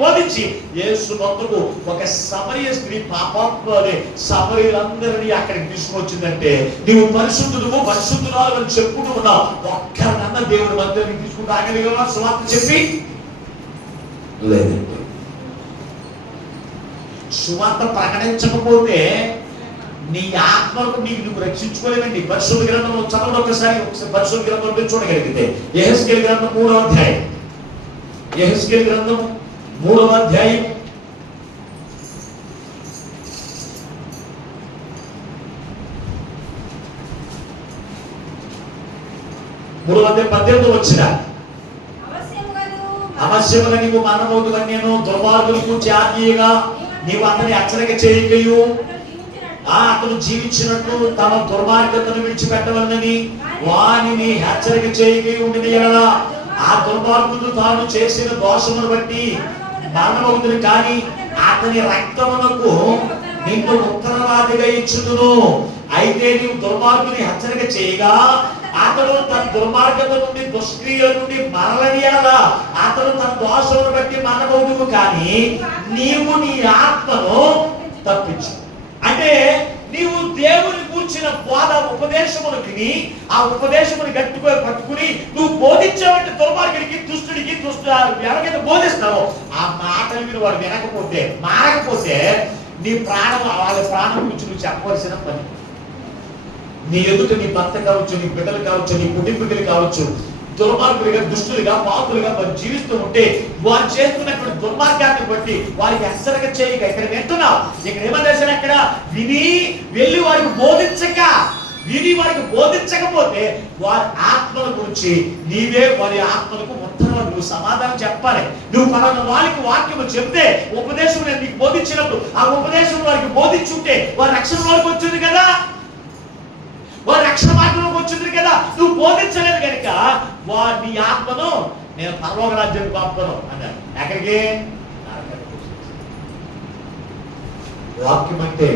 బోధించి యేసు వద్దకు ఒక సమరయ స్త్రీ పాపాత్మనే సమరయులందరినీ అక్కడికి తీసుకొచ్చిందంటే నీవు పరిశుద్ధురాలు అని చెప్పుకుంటూ ఉన్నావు. ఒక్కరినన్నా దేవుడి మధ్యలోకి తీసుకుంటూ ఆగలిగా సువార్త చెప్పి లేదండి. సువార్త ప్రకటించకపోతే నీ ఆత్మకు నువ్వు రక్షించుకోలేదండి. పరిశుద్ధ గ్రంథంలో చదవడం ఒకసారి పరిశుద్ధ గ్రంథంలో చూడగలిగితే యెహెజ్కేలు గ్రంథం 3వ అధ్యాయం, యెహెజ్కేలు గ్రంథం 3వ అధ్యాయం 18వ వచ్చిన అవశ్యముగా నీవు మరణమవుతుగా నేను దుర్మార్గులకు జాతీయగా నీవు అతని హెచ్చరిక చేయకయు అతను జీవించినట్లు తమ దుర్మార్గతను విడిచిపెట్టవలనని వానిని హెచ్చరిక చేయకయు ఉండిన ఎడల ఆ దుర్మార్గుడు తాను చేసిన దోషమును బట్టి మరణమవుతుంది, కానీ అతని రక్తమునకు నిన్ను ఉత్తరవాదిగా ఇచ్చుదును. అయితే నీవు దుర్మార్గుని హెచ్చరిక చేయగా అతడు తన దుర్మార్గత నుండి దుష్క్రియల నుండి మరలని ఎడలా అతడు తన దోషమును బట్టి మరణమవుదువు, కానీ నీవు నీ ఆత్మను తప్పించు. అంటే నీవు దేవుని కూర్చిన బోధ ఉపదేశమును విని ఆ ఉపదేశముని గట్టిగా పట్టుకుని నువ్వు బోధించావంటే దుర్మార్గుడికి దుష్టుడికి ఎవరికైతే బోధిస్తావో ఆ మాటలు మీరు వాడు వినకపోతే మారకపోతే నీ ప్రాణం వాళ్ళ ప్రాణం గురించి నువ్వు చెప్పవలసిన పని. నీ ఎదుట నీ భర్త కావచ్చు, నీ బిడ్డలు కావచ్చు, నీ కుటుంబీకులు కావచ్చు దుర్మార్గులుగా దుష్టులుగా పాపులుగా వారు జీవిస్తూ ఉంటే వారు చేస్తున్నటువంటి దుర్మార్గాన్ని బట్టి వారికి హెచ్చరిక చేయక ఇక్కడ వింటున్నావు. ఇక్కడ ఏమన్నా అక్కడ విని వెళ్ళి వారికి బోధించకపోతే వారి ఆత్మల గురించి నీవే వారి ఆత్మలకు ఉత్తరం నువ్వు సమాధానం చెప్పాలి. నువ్వు పలానా వారికి వాక్యము చెప్తే ఉపదేశం నేను నీకు బోధించినప్పుడు ఆ ఉపదేశం వారికి బోధించుంటే వారి రక్షణ వారికి వచ్చింది కదా, వారి రక్షణ మార్గంలోకి వచ్చింది కదా. నువ్వు బోధించలేదు కనుక నీ ఆత్మను నేను పరలోక రాజ్యానికి పంపను అన్నాడు. ఎక్కడికి? వాక్యం అంటే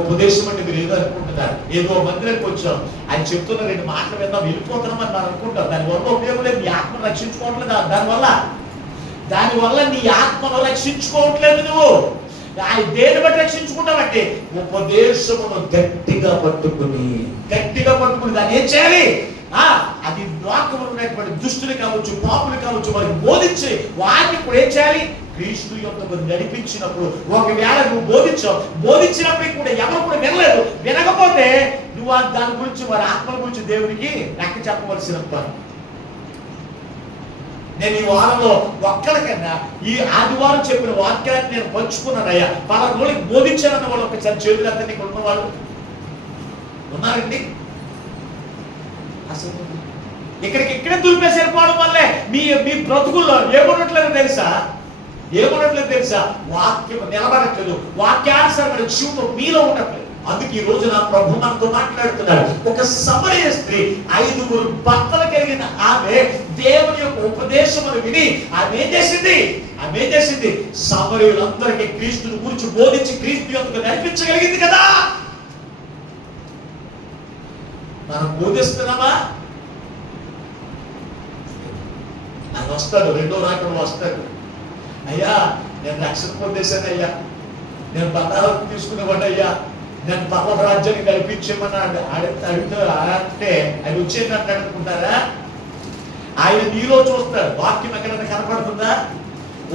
ఉపదేశం అంటే మీరు ఏదో అనుకుంటున్నారు. ఏదో మందిరానికి వచ్చాం ఆయన చెప్తున్న 2 మాటలు విందాం వెళ్ళిపోతున్నాం అని అనుకుంటాం. దానివల్ల ఉపయోగం లేదు. నీ ఆత్మను రక్షించుకోవట్లేదు. దానివల్ల నీ ఆత్మను రక్షించుకోవట్లేదు. నువ్వు దేన్ని బట్టి రక్షించుకుంటావంటే ఉపదేశమును గట్టిగా పట్టుకుని దాన్ని ఏం చేయాలి? అది లోకంలో ఉన్నటువంటి దుష్టులు కావచ్చు, పాపులు కావచ్చు, వారికి బోధించి వారిని కూడా ఏం చేయాలి? క్రీస్తు యొక్క నడిపించినప్పుడు ఒకవేళ నువ్వు బోధించినప్పటికీ కూడా ఎవరు కూడా వినలేదు. వినకపోతే నువ్వు దాని గురించి వారి ఆత్మల గురించి దేవునికి లెక్క చెప్పవలసిన పని. నేను ఈ వారంలో ఒక్కరికన్నా ఈ ఆదివారం చెప్పిన వాక్యాన్ని నేను పంచుకున్నానయ్యా. పలానా రోజులకి బోధించానన్న వాళ్ళు ఒకసారి చేతులు అతన్ని ఉన్నవాళ్ళు ఉన్నారండి. అసలు ఇక్కడే దులిపేసారు పోవడం వల్లే మీ బ్రతుకుల్లో ఏమున్నట్లేదు తెలుసా? వాక్యం నిలబడట్లేదు. వాక్యానుసారమైన జీవితం మీలో ఉండట్లేదు. అందుకే ఈ రోజు నా ప్రభు మనతో మాట్లాడుతున్నాడు. ఒక సమరయ స్త్రీ 5 భర్తలు కలిగిన ఆమె దేవుని యొక్క ఉపదేశమును విని ఆమె ఏం చేసింది? సమరయులందరికీ క్రీస్తుని గురించి బోధించి క్రీస్తు యొక్క నడిపించగలిగింది కదా. మనం బోధిస్తున్నామా? ఆయన వస్తాడు, 2వ రాకడలో వస్తాడు. అయ్యా నేను రక్షణ పొందేశాను అయ్యా, నేను బంగారం తీసుకునేవాడు అయ్యా, నేను పర్వత రాజ్యాన్ని కల్పించమని అంటే ఆయన వచ్చేటట్టు అనుకుంటారా? ఆయన నీలో చూస్తాడు. వాక్యం ఎక్కడైనా కనపడుతుందా?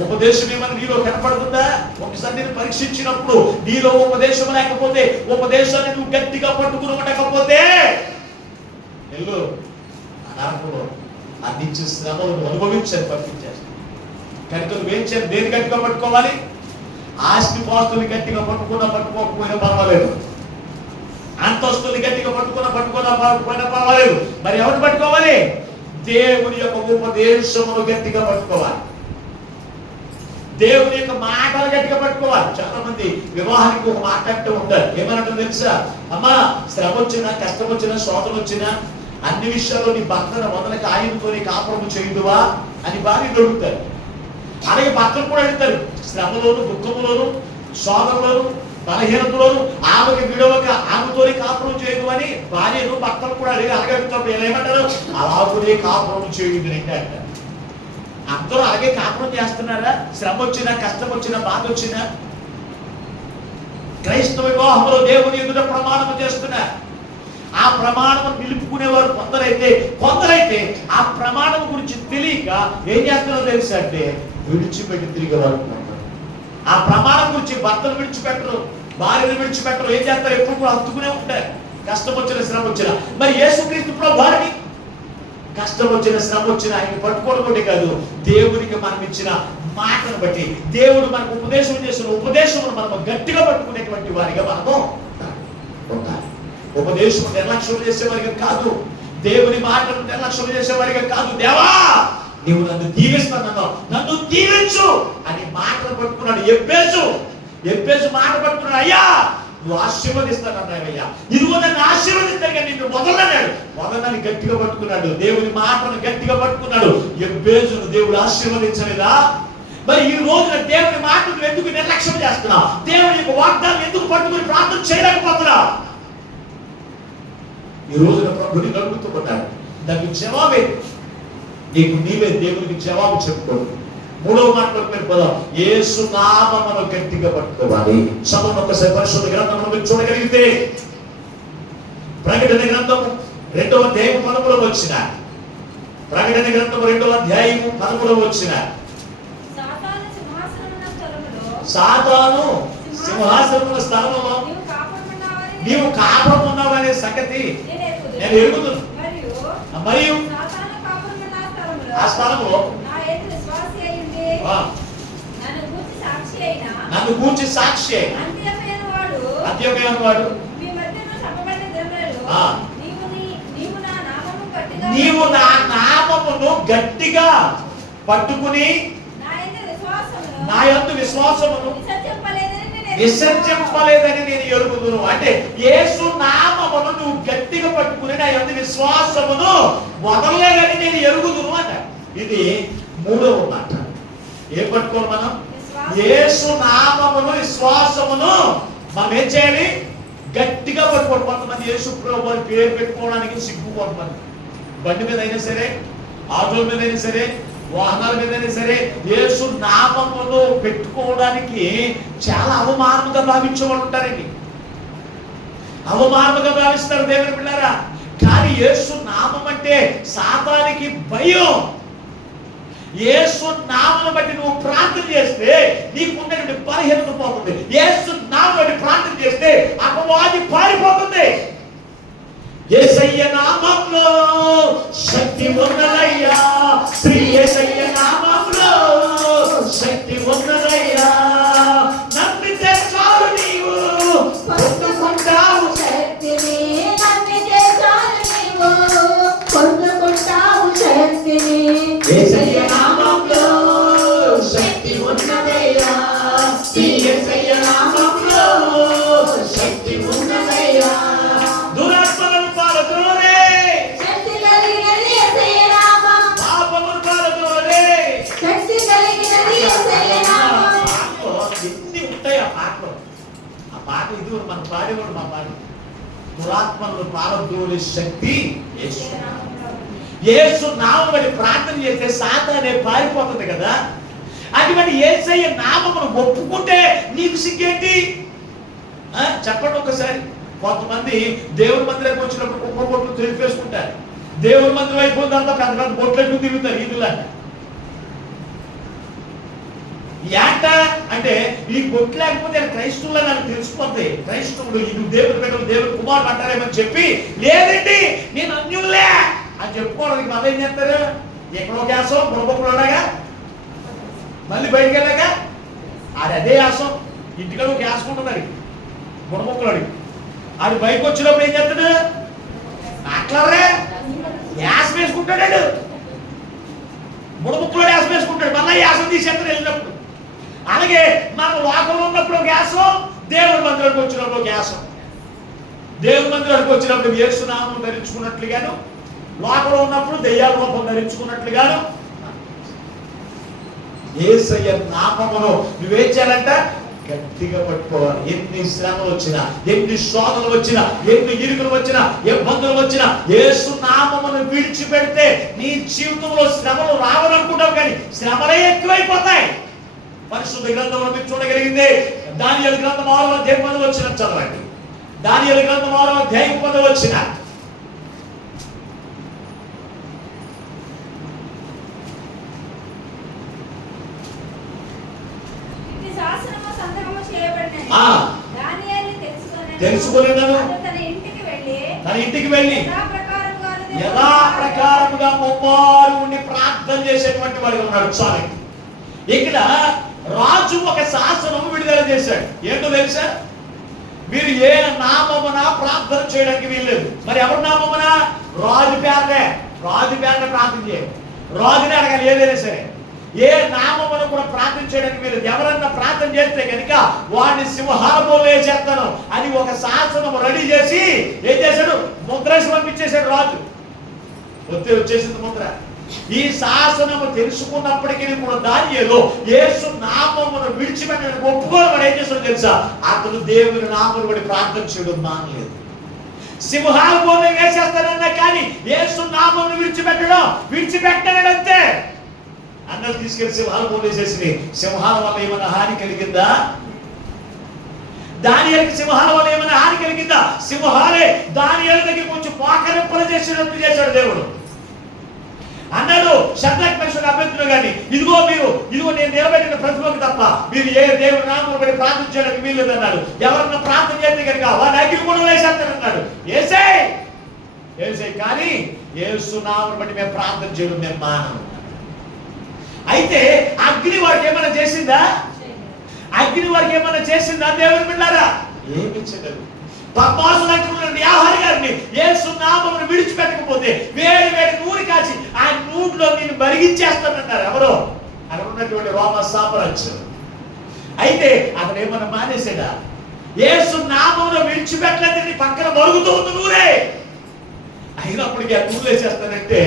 ఉపదేశం ఏమైనా నీలో కనపడుతుందా? ఒకసారి నేను పరీక్షించినప్పుడు నీలో ఉపదేశం లేకపోతే, ఉపదేశాన్ని నువ్వు గట్టిగా పట్టుకుని ఉండకపోతే వెళ్ళు నరకంలో అందించే శ్రమలను అనుభవించాలి, పంపించేస్తాను. కనుక నువ్వేం చేయాలి? దేని గట్టిగా పట్టుకోవాలి? ఆస్తి పాస్తులు గట్టిగా పట్టుకోకపోయినా పర్వాలేదు, అంతస్తులు గట్టిగా పట్టుకోకపోయినా పర్వాలేదు. మరి ఎవరు పట్టుకోవాలి? దేవుని యొక్క ఉపదేశమును గట్టిగా పట్టుకోవాలి, దేవుని యొక్క మాటలు గట్టిగా పట్టుకోవాలి. చాలా మంది వివాహానికి ఒక మాట అంటూ ఉంటారు. ఏమనంటారు తెలుసా? అమ్మా, శ్రమ వచ్చినా, కష్టం వచ్చినా, శోధన వచ్చినా అన్ని విషయాల్లో నీ భర్తను మొదలకి ఆయనతో కాపురము చేయుదువా అని భార్య అడుగుతారు. అలాగే భర్తలు కూడా అడుగుతారు. శ్రమలోను, దుఃఖములోను, శోధనలోను, బలహీనతలోను ఆమెకి విడవక ఆమెతోనే కాపురం చేయదు అని భార్యను భర్తలు కూడా అడగడుగుతారు. ఏమంటారు? అలాగే కాపురం చేయుదు అంటారు. అందరూ అలాగే కాపురం చేస్తున్నారా? శ్రమ వచ్చినా, కష్టం వచ్చినా, బాధ వచ్చినా క్రైస్తవ వివాహంలో దేవుని ఎదుట ప్రమాణం చేస్తున్నారు. ఆ ప్రమాణం నిలుపుకునేవారు కొందరైతే ఆ ప్రమాణం గురించి తెలియక ఏం చేస్తున్నారో తెలుసా అంటే విడిచిపెట్టి తిరిగే వారు. ఆ ప్రమాణం గురించి భర్తను విడిచిపెట్టరు, భార్యను విడిచిపెట్టరు. ఏం చేస్తారు? ఎప్పుడు కూడా హత్తుకునే ఉంటారు, కష్టం వచ్చిన, శ్రమ వచ్చిన. మరి యేసుక్రీస్తు ప్రభువు వారిని కష్టం వచ్చిన, శ్రమ వచ్చిన ఆయన పట్టుకోవడం కాదు, దేవునికి మనం ఇచ్చిన మాటను బట్టి, దేవుడు మనకు ఉపదేశం చేసిన ఉపదేశమును మనం గట్టిగా పట్టుకునేటువంటి వారిగా మనము ఉండాలి. ఉపదేశం నిర్లక్ష్యం చేసేవారిగా కాదు, దేవుని మాటలు నిర్లక్ష్యం చేసేవారిగా కాదు. దేవా, నీవు నన్ను దీవిస్తానన్నావు, నన్ను దీవించు అని మాటలు పట్టుకున్నాడు. ఎబ్బేసు మాట పట్టుకున్నాడు. అయ్యా, నువ్వు ఆశీర్వదిస్తానన్నావయ్యా, ఇదిగో నన్ను ఆశీర్వదిస్తాను కానీ నిన్ను వదలని గట్టిగా పట్టుకున్నాడు. దేవుని మాటను గట్టిగా పట్టుకున్నాడు. ఎబ్బేసును దేవుడు ఆశీర్వదించలేదా? మరి ఈ రోజున దేవుని మాటను ఎందుకు నిర్లక్ష్యం చేస్తున్నా? దేవుని యొక్క వాగ్దానం ఎందుకు పట్టుకుని ప్రార్థన చేయలేకపోతున్నా? ఈ రోజున ప్రభుని అడుగుతున్నాడు. దానికి జవాబే నీకు నీవే దేవునికి జవాబు చెప్పుకోండి. మూడవ మాటలో మీరు పదం, యేసు నామమును గట్టిగా పట్టుకోవాలి. సమయం ఒకసారి పరిశుద్ధ గ్రంథంలో మీరు చూడగలిగితే ప్రకటన గ్రంథం 2వ అధ్యాయం 13 వచ్చిన, ప్రకటన గ్రంథం 2వ అధ్యాయం 13 వచ్చిన, సాతాను సింహాసనముల స్థలంలో నీవు కాపురం ఉన్నావనే సంగతి నేను ఎరుగుతున్నాను. మరియు ఆ స్థలంలో నన్ను గూర్చి సాక్షి అయిన అంత్యోకయైన వాడు నీవు నా నామమును గట్టిగా పట్టుకుని నా యందు విశ్వాసమును విసర్జింపలేదని నేను ఎరుగుదును. అంటే యేసు నామమును నువ్వు గట్టిగా పట్టుకుని నా యందు విశ్వాసమును వదలలేదని నేను ఎరుగుదును అంట. ఇది మూడవ మాట. ఏం పట్టుకోవాలి మనం? యేసు నామమును విశ్వాసమును మనం ఏం చేయాలి? గట్టిగా పట్టుకోవాలి. కొంతమంది యేసు ప్రభువు వారి పేరు పెట్టుకోవడానికి సిగ్గుపోతున్నారు. బండి మీద అయినా సరే, ఆటోల మీద అయినా సరే, వాహనాల మీదైనా సరే యేసు నామమును పెట్టుకోవడానికి చాలా అవమానముగా భావించే వాళ్ళు ఉంటారండి. అవమానముగా భావిస్తారు దేవుని బిడ్డలారా. కానీ యేసు నామం అంటే సాతానికి భయం. యేసు నామమును బట్టి నువ్వు ప్రార్థన చేస్తే నీకున్నటువంటి బలహీనత పోతుంది. యేసు నామమును బట్టి ప్రార్థన చేస్తే అపవాది పారిపోతుంది. యేసయ్య నామములో శక్తి ఉన్నదయ్యా, శ్రీ యేసయ్య నామములో శక్తి ఉన్నదయ్యా. నమ్మితే చాలు నీవు పొందుకుంటావు శక్తిని, నమ్మితే చాలు నీవు పొందుకుంటావు శక్తిని. యేసయ్య నామములో శక్తి ఉన్నదయ్యా, శ్రీ యేసయ్య నామములో శక్తి ఉన్నదయ్యా. దురాత్మలను పారద్రోలే, శక్తి కలిగినది యేసయ్య నామం. పాపమును పారద్రోలే, శక్తి కలిగినది యేసయ్య నామం. ఎన్ని ఉంటాయి ఆ పాటలో. ఆ పాట ఇది మన పాడేవాడు మా పాట. దురాత్మలను పారద్రోలే శక్తి యేసు. యేసు నామం బట్టి ప్రార్థన చేస్తే సాతానే పారిపోతుంది కదా. అటువంటి యేసయ్య నామమును ఒప్పుకుంటే నీకు సిగ్గేంటి? చెప్పండి ఒకసారి. కొంతమంది దేవుని మందిరానికి వచ్చినప్పుడు కుక్క బొట్లు తెలిపేసుకుంటారు. దేవుని మందిరం అయిపోయిన తర్వాత పెద్ద పెద్ద బొట్లెట్టు తిరుగుతారు. ఇదిలా ఏంట అంటే ఈ బొట్టు లేకపోతే క్రైస్తవులు నాకు తెలిసిపోతాయి, క్రైస్తవుడు ఇది దేవుడు పెట్టడం దేవుడు కుమారుడు అంటారేమని చెప్పి, లేదండి నేను అన్యుల్లే అని చెప్పుకోవడానికి మళ్ళీ ఏం చేస్తారు, ఎక్కడో గ్యాసం బుడబొక్కలు ఉండగా మళ్ళీ బయటికి వెళ్ళాక అదే యాసం ఇంటికలో గ్యాస్ ఉంటున్నాడు బుడబొక్కలు అడిగి ఆడు బయటకు వచ్చినప్పుడు ఏం చేస్తాడు, మాట్లాడరే యాస వేసుకుంటాడు, బుడబొక్కలో యాస వేసుకుంటాడు, మళ్ళీ యాసం తీసేస్తాడు వెళ్ళినప్పుడు. అలాగే మనం లోకంలో ఉన్నప్పుడు గ్యాసం, దేవుడి మందిరానికి వచ్చినప్పుడు గ్యాసం. దేవుడి మందిరానికి వచ్చినప్పుడు యేసు నామం ధరించుకున్నట్లుగాను, లోకంలో ఉన్నప్పుడు దెయ్యాల రూపం ధరించుకున్నట్లుగాను యేసయ్య నామమును నువ్వేం చేయాలంట, గట్టిగా పట్టుకోవాలి. ఎన్ని శ్రమలు వచ్చినా, ఎన్ని శోధనలు వచ్చినా, ఎన్ని ఇరుకులు వచ్చినా, ఇబ్బందులు వచ్చినా యేసు నామమును విడిచిపెడితే నీ జీవితంలో శ్రమలు రావాలనుకుంటావు కానీ శ్రమలే ఎక్కువైపోతాయి. పరిశుద్ధ గ్రంథంలో మీరు చూడగలిగిందే దానియేలు గ్రంథం 6వ అధ్యాయం 10 వచ్చిన చదవండి. దానియేలు గ్రంథం 6వ అధ్యాయం 10 వచ్చిన తెలుసుకునేదాను తన ఇంటికి వెళ్ళి యథాప్రకారముగా ముమ్మారు ఉండి ప్రార్థన చేసేటువంటి వాడిగా ఉన్నాడు. చాలు. ఇక్కడ రాజు ఒక శాసనం విడుదల చేశాడు. ఏంటో తెలుసా, మీరు ఏ నామమున ప్రార్థన చేయడానికి వీల్లేదు. మరి ఎవరి నామమున? రాజు పేరనే. రాజు పేరనే ప్రార్థన చేయాలి. రాజుని అడగాలి ఏదైనా సరే. ఏ నామమున కూడా ప్రార్థన చేయడానికి వీల్లేదు. ఎవరన్నా ప్రార్థన చేస్తే కనుక వాడిని సింహాలతో వేసేస్తాను అని ఒక శాసనం రెడీ చేసి ఏం చేశాడు, ముద్రేసి పంపించేశాడు రాజు. వచ్చేసింది ముద్ర. ఈ శాసనము తెలుసుకున్నప్పటికీ కూడా దానియేలు యేసు నామమును విడిచిపెట్టడానికి ఒప్పుకోవడం ఏం చేస్తాడో తెలుసా, అతను దేవుని నామమును బట్టి ప్రార్థన చేయడం మానలేదు. సింహాల బోధన వేసేస్తానన్నా కానీ యేసు నామమును విడిచిపెట్టాడంతే. అన్నలు తీసుకెళ్లి సింహాల బోధ వేసేసి సింహాల వల్ల ఏమైనా హాని కలిగిందా? దానియేలుకి సింహాల వల్ల ఏమైనా హాని కలిగిందా? సింహాలే దానియేలు దగ్గర కొంచెం పాకరింపలు చేసినట్టు చేశాడు దేవుడు. అన్నాడు షద్రక్ మేషక్ అబేద్నెగో గాని, ఇదిగో నేను నిలబెట్టిన ప్రతిభకు తప్ప మీరు ఏ దేవుని నామమును బట్టి ప్రార్థన చేయడానికి వీల్లేదు అన్నాడు. ఎవరన్నా ప్రార్థన చేస్తే కనుక వాడిని అగ్నిగుండంలో వేసేస్తానన్నాడు. ఏసై కానీ యేసు నామమును బట్టి మేము ప్రార్థన చేయడం మేము మానము. అయితే అగ్ని వారికి ఏమైనా చేసిందా? అగ్ని వారికి ఏమైనా చేసిందా? దేవుని బిడ్డలారా ఏమి చేయలేదు. పద్మాసులైనటువంటి యాహారి గారిని యేసు నామమును విడిచిపెట్టకపోతే వేడి నూనె కాచి ఆ నూనెలో నేను మరిగించేస్తానన్నారు. ఎవరో అక్కడ ఉన్నటువంటి రోమ సామ్రాజ్యం. అయితే అతను ఏమన్నా మానేసాడా? యేసు నామమును విడిచిపెట్టలేదని పక్కన మరుగుతూ ఉంది నూనె. అయినప్పటికీ ఆ నూనె వేసేస్తానంటే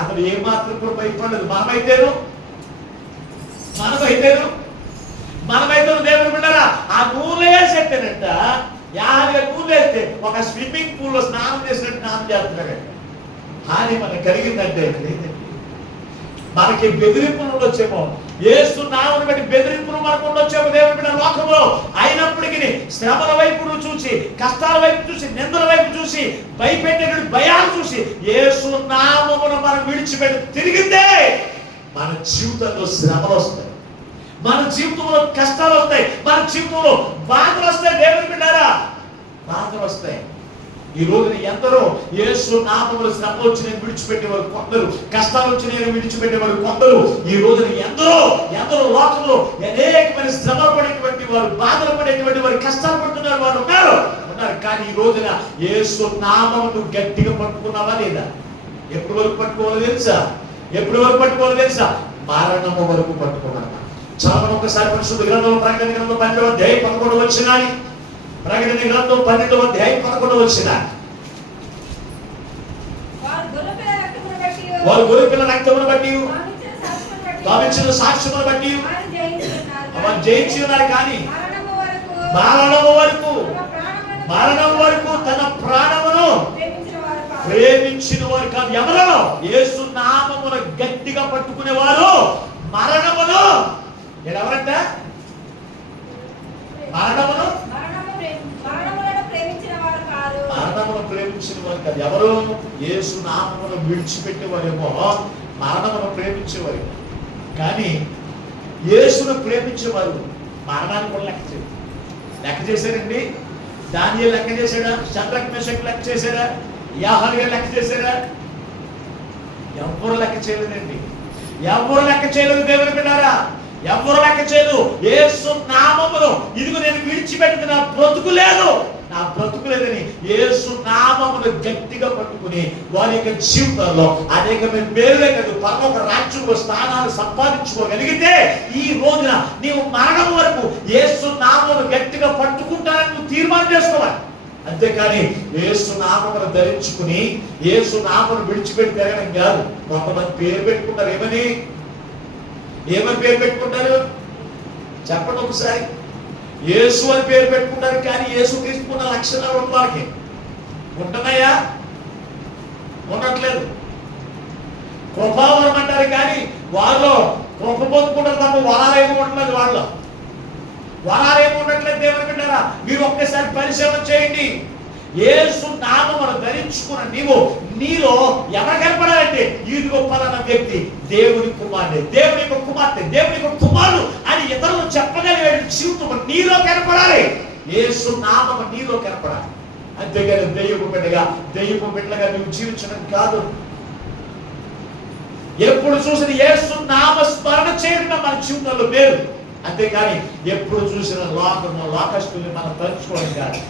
అతను ఏమాత్రం కూడా భయపడలేదు. మనమైతేను దేవుని బిడ్డలారా ఆ నూనె వేసేస్తానంట. యాభై నూనె వేస్తే ఒక స్విమ్మింగ్ పూల్ లో స్నానం చేసినట్టు స్నానం చేస్తున్నాడు. హాని మనకు కలిగిందంటే లేదండి. మనకి బెదిరింపులు ఉండొచ్చేమో, యేసు నామమును బట్టి బెదిరింపులు మనకు ఉండొచ్చేమో దేవుని బిడ్డ లోకంలో. అయినప్పటికీ శ్రమల వైపు చూసి, కష్టాల వైపు చూసి, నిందల వైపు చూసి, భయపెట్టేటువంటి భయాలు చూసి యేసు నామమును మనం విడిచిపెట్టి తిరిగితే మన జీవితంలో శ్రమలు వస్తాయి, మన జీవితంలో కష్టాలు వస్తాయి, మన జీవితంలో బాధలు వస్తాయి. దేవుని బిడ్డారా బాధలు వస్తాయి. ఈ రోజున ఎందరో యేసు నామములో శ్రమలు వచ్చి నేను విడిచిపెట్టేవారు కొందరు, కష్టాలు వచ్చి నేను విడిచిపెట్టేవారు కొందరు. ఈ రోజున ఎందరో లోకంలో అనేకమైన శ్రమలు పడేటువంటి వారు, బాధలు పడేటువంటి వారు, కష్టాలు పడుతున్నారు వారు ఉన్నారు. కానీ ఈ రోజున యేసు నామమును గట్టిగా పట్టుకున్నావా లేదా? ఎప్పటి వరకు పట్టుకోవాలో తెలుసా? మరణము వరకు పట్టుకోవాలన్నా. చదవడం ఒకసారి పరిశుద్ధ గ్రంథం ప్రకటన గ్రంథం 12వ అధ్యాయం 11వ వచనం. ప్రకటన గ్రంథం 12వ అధ్యాయం 11వ వచనం. వారు గొర్రెపిల్ల రక్తమును బట్టి తామిచ్చిన సాక్ష్యమును బట్టి వారు జయించి ఉన్నారు. కానీ మరణం వరకు తన ప్రాణమును ప్రేమించిన వారు కాదు. ఎవరో యేసు నామమును గట్టిగా పట్టుకునేవారు మరణమును ఎవరంట? మరణమును ప్రేమించిన వారు కాదు. ఎవరు? యేసు నామమును విడిచిపెట్టేవారేమో మరణమును ప్రేమించేవారు. కానీ యేసును ప్రేమించేవారు మరణాన్ని కూడా లెక్క చేశారండి. దానియేలు లెక్క చేశాడా? షద్రక్ మేషక్ లెక్క చేశాడా? యాహానుగా లెక్క చేశాడా? ఎవ్వరు లెక్క చేయలేదండి. ఎవ్వరు లెక్క చేయలేదు. దేవుని బిడ్డారా, ఎవ్వరు లెక్క చేయలేదు. యేసు నామమును ఇదిగో నేను విడిచిపెట్టిన నా బ్రతుకు లేదు, నా బ్రతుకు లేదని యేసు నామమును గట్టిగా పట్టుకుని వారి యొక్క జీవితంలో అనేకమైన మేలులే కాదు పరలోక రాజ్యంలో స్థానాలు సంపాదించుకోగలిగితే ఈ రోజున నీవు మరణం వరకు యేసు నామమును గట్టిగా పట్టుకుంటానని నువ్వు తీర్మానం చేసుకోవాలి. అంతేకాని యేసు నామమును ధరించుకుని యేసు నామమును విడిచిపెట్టి తిరగడం కాదు. కొంతమంది పేరు పెట్టుకుంటారు. ఏమని పేరు పెట్టుకుంటారు చెప్పండి ఒకసారి. యేసు అని పేరు పెట్టుకుంటారు, కానీ యేసు క్రీస్తుకున్న లక్షణాలు ఉన్న వారికి ఉంటున్నాయా? ఉండట్లేదు. కృపావరం అంటారు, కానీ వారిలో కృప పొందుకుంటారు తప్ప వరాలేమో ఉండలేదు. వాళ్ళలో వరాలేమో ఉండట్లేదు. దేవుని బిడ్డారా, మీరు ఒక్కసారి పరిశీలన చేయండి. యేసు నామమును ధరించుకున్న నీలో ఎవరు కనపడాలంటే ఇదిగో పలానా వ్యక్తి దేవుని కుమారుడే, దేవుని యొక్క కుమార్తె, దేవుని యొక్క కుమారుడు అని ఇతరులు చెప్పగలిగే జీవితం నీలో కనపడాలి. యేసు నామము నీలో కనపడాలి. అంతేగాని దెయ్యపు బిడ్డగా నువ్వు జీవించడం కాదు. ఎప్పుడు చూసిన యేసు నామ స్మరణ చేయడం మన జీవితంలో మేలు. అంతేకాని ఎప్పుడు చూసిన లోకస్తుల్ని మనం తలుచుకోవడం కాదు.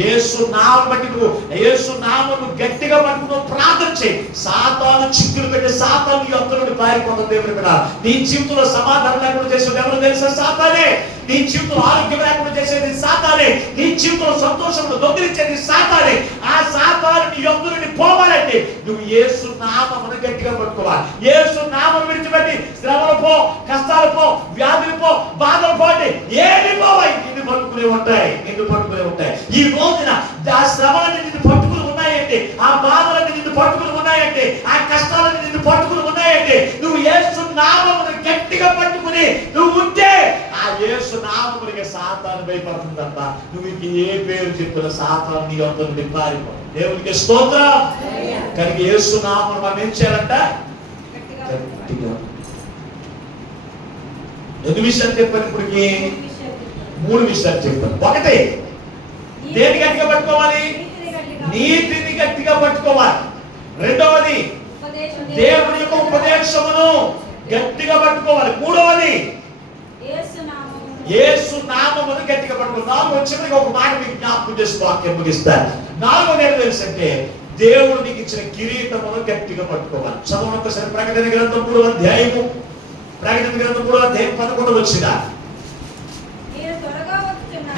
యేసు నామమును బట్టి నువ్వు యేసు నామమును గట్టిగా పట్టుకుని ప్రార్థన చేయి. సాతాను చిక్కులు పెట్టి సాతాను నీ యొద్ద నుండి పారిపోతుంది. దేవుని బిడ్డ, నీ జీవితంలో సమాధానం లేకుండా చేసేది ఎవరు తెలుసా? సాతానే. నీ జీవితంలో ఆరోగ్యం లేకుండా చేసేది సాతానే. నీ జీవితంలో సంతోషంలో దొంగిలించేది సాతానే. ఆ సాతాను నీ యొద్ద నుండి పోవాలంటే నువ్వు యేసు నామమును గట్టిగా పట్టుకోవాలి. యేసు నామమును విడిచిపెట్టి శ్రమలు పో, కష్టాలు పో, వ్యాధులు పో, బాధలు పో అంటే ఏమి పోవాయి నిన్ను పట్టుకునే ఉంటాయి. ఈ రోజున ఆ శ్రమలన్నీ నిన్ను పట్టుకుని ఉన్నాయంటే, ఆ బాధలన్నీ నిన్ను పట్టుకుని ఉన్నాయంటే, ఆ కష్టాలన్నీ నిన్ను పట్టుకుని ఉన్నాయంటే నువ్వు యేసు నామమును గట్టిగా పట్టుకుని నువ్వు ఉంటే ఆ యేసు నామమునికి సాతాను భయపడుతుందంట. నువ్వు ఇంక ఏ పేరు చెప్పినా సాతాను నీ యొద్ద నుండి పారిపో. దేవునికి స్తోత్రం. కనుక యేసు నామమును మనం ఏం చేయాలంట? గట్టిగా. ఎన్ని విషయాలు చెప్పాను? ఇప్పటికి 3 విషయాలు చెప్పాను. ఒకటి, దేని గట్టిగా పట్టుకోవాలి? నీతిని గట్టిగా పట్టుకోవాలి. రెండవది, దేవుని యొక్క ఉపదేశమును గట్టిగా పట్టుకోవాలి. మూడవది, యేసు నామమును గట్టిగా పట్టుకోవాలి. 4 చివరికి ఒక మాట మీకు జ్ఞాపకం చేసి వాక్యం ముగిస్తారు. 4వది ఏం తెలుసంటే దేవుడు నీకు ఇచ్చిన కిరీటమును గట్టిగా పట్టుకోవాలి. చదవండి ఒకసారి ప్రకటన గ్రంథం 3వ అధ్యాయము. ప్రకటన గ్రంథం 3వ అధ్యాయం 11 వచ్చిన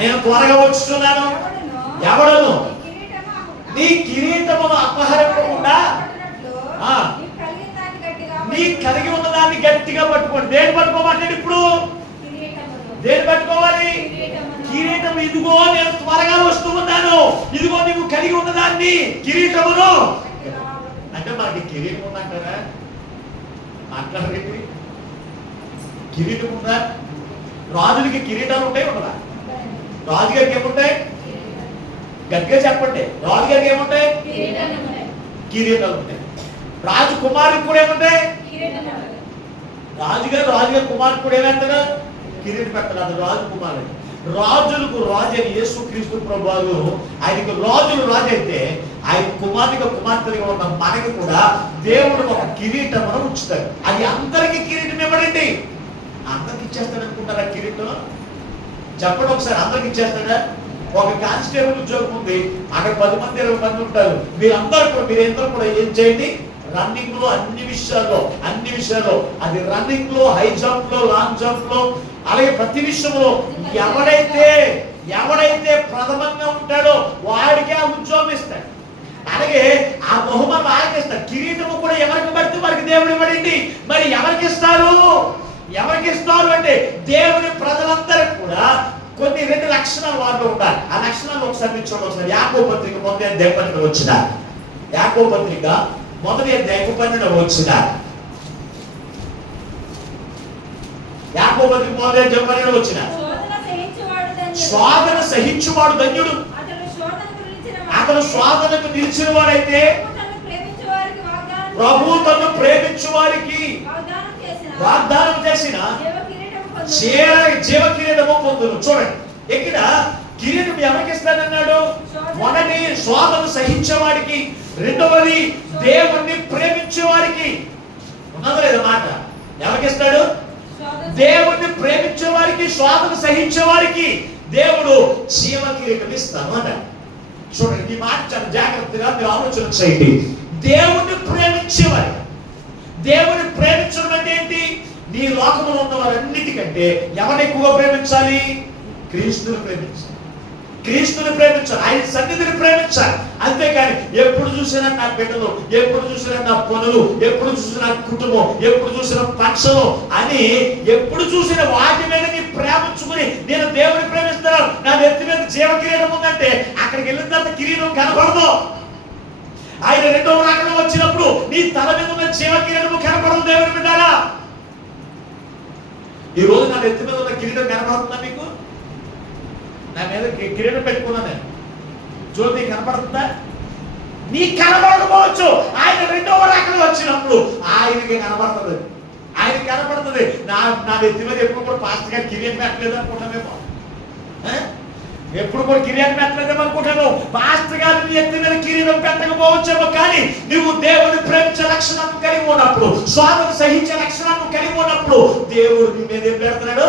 నేను త్వరగా వచ్చుచున్నాను, ఎవడను నీ కిరీటమును అపహరింపకుండా నీ కలిగి ఉన్న దాన్ని గట్టిగా పట్టుకోండి. దేని పట్టుకోమంటాడు ఇప్పుడు? దేని పట్టుకోవాలి? కిరీటం. ఇదిగో నేను త్వరగా వస్తూ ఉన్నాను, ఇదిగో నువ్వు కలిగి ఉన్నదాన్ని కిరీటమును. అంటే మనకి కిరీటం ఉందంటారా? మాట్లాడరేంటి? కిరీటం ఉందా? రాజులకి కిరీటాలు ఉంటాయి ఉండదా? రాజుగారికి ఏముంటాయి? గట్టిగా చెప్పండి. రాజుగారికి ఏముంటాయి? కిరీటాలు ఉంటాయి. రాజు కుమారుడికి కూడా ఏముంటాయి? రాజుగారు కుమారుడు కూడా ఏమంటారు? కిరీటం పెట్టాలి. రాజు కుమారుడు. రాజులకు రాజు అని యేసుక్రీస్తు ప్రభువు ఆయనకు రాజులు రాజు అయితే ఆయన కుమార్తెగా ఉన్న మనకి కూడా దేవుడు ఒక కిరీటమును ఉంచుతాడు. అది అందరికీ కిరీటం ఇవ్వడండి. అందరికి ఇచ్చేస్తాడు అనుకుంటారా కిరీటం? చెప్పండి ఒకసారి. అందరికి ఇచ్చేస్తాడా? ఒక కానిస్టేబుల్ ఉద్యోగం ఉంది, అక్కడ 10 మంది 20 మంది ఉంటారు. మీరందరూ కూడా ఏం చేయండి? రన్నింగ్ లో అన్ని విషయాల్లో అది రన్నింగ్ లో, హై జంప్ లో, లాంగ్ జంప్ లో, అలాగే ప్రతి విషయంలో ఎవడైతే ప్రథమంగా ఉంటాడో వాడికి ఆ ఉద్యోగం ఇస్తాడు. అలాగే ఆ బహుమతి ఆయనకి ఇస్తాడు. కిరీటము కూడా ఎవరికి పడితే వారికి దేవుడు ఇవ్వడండి. మరి ఎవరికి ఇస్తారు అంటే దేవుని ప్రజలందరికీ కూడా కొన్ని 2 లక్షణాలు వారిలో ఉండాలి. ఆ లక్షణాలు ఒకసారి మీరు చూడండి. ఒకసారి యాకోబు పత్రిక 1వ అధ్యాయం 12 వచ్చిన యాకోబు పత్రిక 1వ అధ్యాయం 12 వచ్చిన యాకోబు పత్రిక 1వ అధ్యాయం 12 వచ్చిన శోధన సహించువాడు ధన్యుడు, అతను శోధనకు నిలిచిన వాడైతే ప్రభు తను ప్రేమించు వారికి వాగ్దానం చేసిన జీవ కిరీటము పొందును. చూడండి ఇక్కడ కిరీటం ఎవరికి ఇస్తానన్నాడు? మొదటి శోధను సహించేవాడికి, రెండవది దేవుణ్ణి ప్రేమించేవాడికి. ఉన్నదా లేదా మాట? ఎవరికి ఇస్తాడు? దేవుణ్ణి ప్రేమించే వారికి, శోధను సహించే వారికి దేవుడు జీవ కిరీటం ఇస్తాను అన్నాడు. చూడండి ఈ మాట చాలా జాగ్రత్తగా మీరు ఆలోచన చేయండి. దేవుణ్ణి ప్రేమించేవారు, దేవుని ప్రేమించడం అంటే ఏంటి? నీ లోకంలో ఉన్న వారన్నిటికంటే ఎవరిని ఎక్కువగా ప్రేమించాలి? క్రీస్తుని ప్రేమించాలి, క్రీస్తుని ప్రేమించాలి, ఆయన సన్నిధిని ప్రేమించాలి. అంతేకాని ఎప్పుడు చూసినా నా బిడ్డలు, ఎప్పుడు చూసినా నా పనులు, ఎప్పుడు చూసినా కుటుంబం, ఎప్పుడు చూసినా పక్షలు అని ఎప్పుడు చూసినా వాటి మీద నీ ప్రేమించుకుని నేను దేవుని ప్రేమిస్తున్నాను, నా నెత్తి మీద జీవ కిరీటం ఉందంటే అక్కడికి వెళ్ళిన తర్వాత కిరీటం కనపడదు. ఆయన రెండవ రాకడ వచ్చినప్పుడు నీ తల మీద ఉన్న జీవ కిరీటము కనపడదు. దేవుని బిడ్డారా, ఈ రోజు నా నెత్తి మీద ఉన్న కిరీటం కనపడుతుందా మీకు? నా మీద కిరీటం పెట్టుకున్నా నేను, చూడు నీకు కనపడుతుందా? నీకు కనపడకపోవచ్చు. ఆయన రెండవ రాకడ వచ్చినప్పుడు ఆయనకి కనపడుతుంది, ఆయనకి కనపడుతుంది. నా నెత్తి మీద ఎప్పుడు కూడా పాస్టర్ గారు కిరీటం పెట్టలేదు అనుకుంటామేమో, ఎప్పుడు కూడా కిరీటం పెట్టలేదేమో అనుకుంటాను. పాస్టర్ గారు నీ ఎత్తి మీద కిరీటం పెట్టకపోవచ్చేమో, కానీ నువ్వు దేవుని ప్రేమించే లక్షణాన్ని కలిగి ఉన్నప్పుడు, స్వామిని సహించే లక్షణాన్ని కలిగి ఉన్నప్పుడు దేవుడు నీ మీద ఏం పెడుతున్నాడు?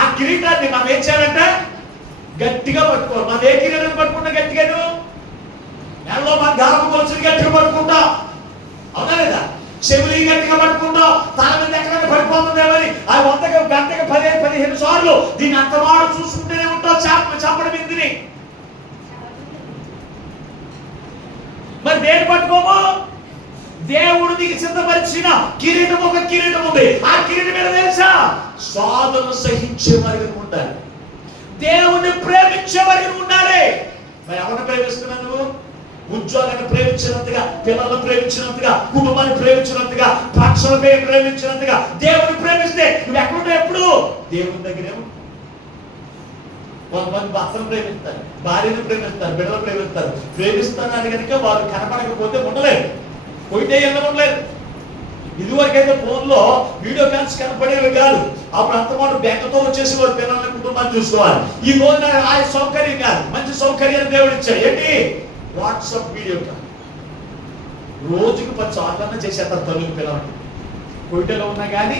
ఆ కిరీటాన్ని మనం ఏం చేయాలంటే గట్టిగా పట్టుకోవాలి. మనం ఏ కిరీటం పట్టుకుంటా గట్టిగాను? నెలలో మన దారం కొలుసులు గట్టిగా పట్టుకుంటాం, అవునా లేదా? చెవులు గట్టిగా పట్టుకుంటాం, తల మీద ఎక్కడైనా పడిపోతుందేమని అది గంటకి 15 సార్లు దీన్ని అంతవాడు చూసుకుంటూనే ఉంటాం చంపడం ఇందుని. మరి దేని పట్టుకోము? దేవుడు నీకు సిద్ధపరిచిన కిరీటం, ఒక కిరీటం ఉంది. ఆ కిరీటం మీద తెలుసా? శోధనను సహించే వారికి ఉండాలి, దేవుణ్ణి ప్రేమించే వారికి ఉండాలి. మరి ఎవరిని ప్రేమిస్తున్నావు నువ్వు? ఉద్యోగాన్ని ప్రేమించినంతగా, పిల్లలను ప్రేమించినంతగా, కుటుంబాన్ని ప్రేమించినంతగా, పక్షుల ప్రేమించినంతగా దేవుని ప్రేమిస్తే నువ్వు ఎక్కడుంటావు? ఎప్పుడు దేవుని దగ్గరేమో. కొంతమంది భర్తను ప్రేమిస్తారు, భార్యను ప్రేమిస్తారు, బిడ్డలు ప్రేమిస్తారు. ప్రేమిస్తున్నారు కనుక వారు కనపడకపోతే ఉండలేరు, పోయితే ఉండలేరు. ఇదివరకైతే ఫోన్లో వీడియో కాల్స్ కనపడేవి కాదు. అప్పుడు అంతమాట బ్యాంకుతో వచ్చేసి వారు పిల్లల్ని, కుటుంబాన్ని చూసుకోవాలి. ఈ రోజున ఆ సౌకర్యం కాదు, మంచి సౌకర్యాన్ని దేవుడు ఇచ్చాడు. ఏంటి? WhatsApp video call. రోజుకు 10 సార్లు చేసేస్తారు తల్లులు పిల్లలకి. కోయిటలో ఉన్నా కానీ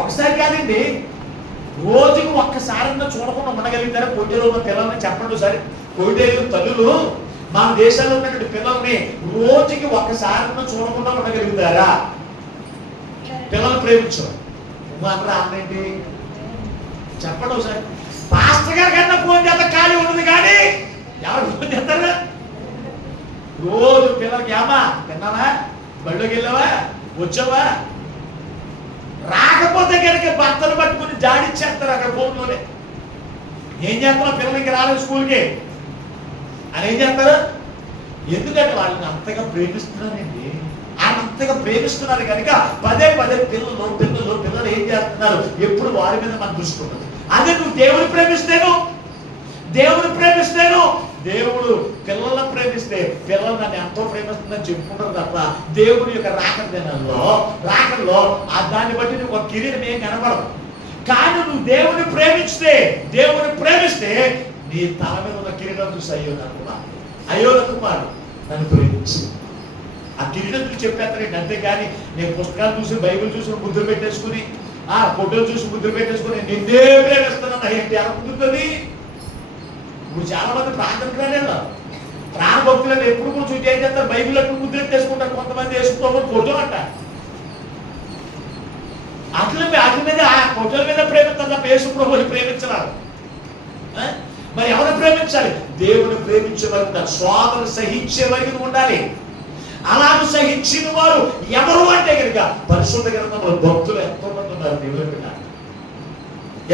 ఒకసారి కాదండి, రోజుకు ఒక్కసారన్నా చూడకుండా ఉండగలుగుతారా కోయిటలో ఉన్న పిల్లల్ని? చెప్పండి సరే. కోయిటలో తల్లులు మన దేశంలో ఉన్నటువంటి పిల్లల్ని రోజుకి ఒక్కసారన్నా చూడకుండా ఉండగలుగుతారా? పిల్లలు ప్రేమించరు. అన్నరా అన్నేంటి చెప్పండి ఒకసారి. పాస్టర్ గారి కన్నా ఫోన్ చేస్తా ఖాళీ ఉండదు, కానీ ఎవరు ఫోన్ చేస్తారా? రోజు పిల్లలకి ఏమా తిన్నావా, బడిలోకి వెళ్ళావా, వచ్చావా? రాకపోతే కనుక భర్తలు పట్టుకుని జాడిచ్చేస్తారు అక్కడ ఫోన్లోనే. ఏం చేస్తున్నా పిల్లలకి రాలేదు స్కూల్కి అని ఏం చేస్తారు? ఎందుకంటే వాళ్ళని అంతగా ప్రేమిస్తున్నారండి, ఆయన అంతగా ప్రేమిస్తున్నారు కనుక పదే పిల్లలు ఏం చేస్తున్నారు? ఎప్పుడు వారి మీద మన దృష్టి ఉంటుంది. అదే నువ్వు దేవుని ప్రేమిస్తేను, దేవుడు పిల్లలను ప్రేమిస్తే పిల్లలు నన్ను ఎంతో ప్రేమిస్తుందని చెప్పుకుంటారు తప్ప దేవుని యొక్క రాకడలో ఆ దాన్ని బట్టి నువ్వు ఒక కిరీటం ఏం కనపడదు. కానీ నువ్వు దేవుని ప్రేమిస్తే నీ తల మీద ఉన్న కిరీటం చూసి అయ్యో నా కుమారుడు నన్ను ప్రేమించి ఆ కిరీటం చూసి చెప్పేస్తానండి. అంతేకాని నేను పుస్తకాలు చూసి, బైబిల్ చూసి ముద్ర పెట్టేసుకుని, ఆ ఫోటోలు చూసి ముద్ర పెట్టేసుకుని నిన్నే ప్రేమిస్తున్నాను ఏంటి అలా కుదురుతుంది? ఇప్పుడు చాలా మంది ప్రాణభక్తులను ఎప్పుడు కూడా చూసి ఏం చేస్తారు? బైబిల్ ఎప్పుడు ముద్ర పెట్టేసుకుంటారు, కొంతమంది వేసుకుంటారు ఫోటో అంట. అట్ల మీద ఆ ఫోటోల మీద ప్రేమిస్తారు తప్ప యేసుప్రభువుని ప్రేమించరాదు. మరి ఎవరు ప్రేమించాలి? దేవుని ప్రేమించే వారు, స్వామిని సహించే వారికి ఉండాలి. అలాగ సహించిన వారు ఎవరు అంటే కనుక పరిశుద్ధ గ్రంథంలో భక్తులు ఎంతో మంది ఉన్నారు. దేవుని బిడ్డ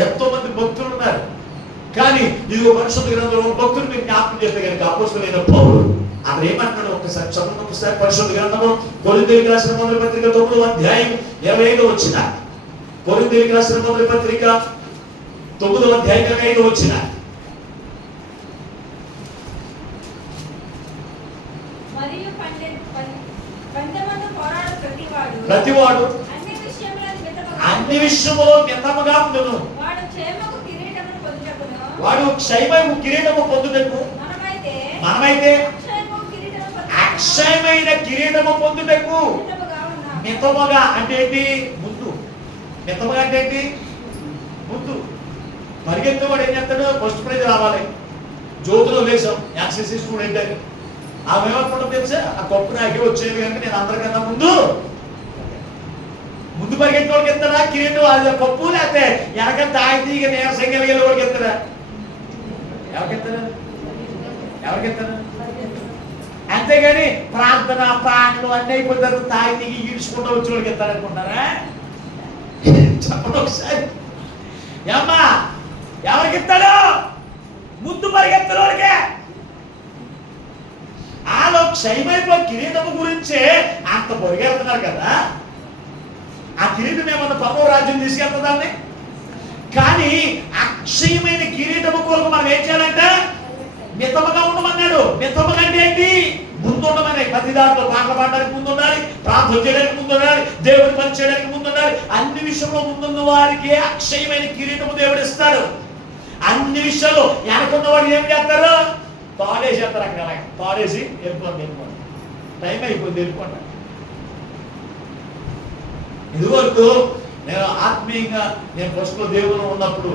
ఎంతో మంది భక్తులు ఉన్నారు. కానీ ఇది పరిశుద్ధ గ్రంథంలో భక్తులు మీరు జ్ఞాపకం చేస్తే కనుక అపోస్తలుడైన పౌలు అక్కడ ఏమంటాడు? ఒకసారి చదువు. ఒకసారి పరిశుద్ధ గ్రంథము కొరింథీయులకు రాసిన మొదటి పత్రిక 9వ అధ్యాయం 25వ వచనం. కొరింథీయులకు రాసిన మొదటి పత్రిక 9వ అధ్యాయం 25వ వచనం. ప్రతివాడు అన్ని విషయములో మితముగా ఉండును. వాడు క్షయమము కిరీటము పొందుటకు, మనమైతే అక్షయమైన కిరీటము పొందుటకు మితముగా అంటే ఏంటి? ముందు. మితముగా అంటే ఏంటి? ముందు. పరిగెత్తేవాడు ఏం చేస్తాడు? ఫస్ట్ ప్రైజ్ రావాలి. జ్యోతిలో వేసాం యాక్సెస్ స్టూడెంట్ అని. ఆమె ఏమనుకుంటుంది తెలుసా? ఆ కప్పు నాకే వచ్చేది కనుక నేను అందరికన్నా ముందు పరిగెత్తే వాడికి ఎత్తాడా కిరీటం? అది కప్పు లేకపోతే వెనక తాగితే ఇక నీరసంగా వెళ్ళే వాడికి ఎత్తాడా? ఎవరికెత్తాడు? అంతేగాని ప్రార్థన ప్రాణులు అన్నీ అయిపోతారు తాగి ఈడ్చుకుంటూ వచ్చిన వాడికి ఎత్తాడనుకుంటారా? చెప్పండి ఒకసారి. ఏమ్మా ఎవరికి ఇస్తాడు? ముందు పరిగెత్తిన వాడికే. ఆలో క్షయమైపోయి కిరీటము గురించే అంత పరిగెడుతున్నారు కదా. ఆ కిరీటం ఏమన్నా పరమ రాజ్యం తీసుకెళ్తుందాన్ని. కానీ అక్షయమైన కిరీటము కొరకు మనం ఏం చేయాలంటే మితముగా ఉండమన్నాడు. మితముగా అంటే ఏంటి? ముందు ఉండమని. ప్రతి దాంట్లో పాటలు పాడడానికి ముందు ఉండాలి, ప్రార్థన చేయడానికి ముందు ఉండాలి, దేవుని పని చేయడానికి ముందు ఉండాలి. అన్ని విషయంలో ముందున్న వారికి అక్షయమైన కిరీటము దేవుడు ఇస్తాడు. అన్ని విషయాల్లో వెనకున్న వాడు ఏం చేస్తారు? తాడేసేస్తారు. అక్కడ తాడేసి వెళ్ళిపోండి. టైం అయిపోయింది, వెళ్ళిపోండి. ఇదివరకు నేను ఆత్మీయంగా నేను ఫస్ట్లో దేవుడు ఉన్నప్పుడు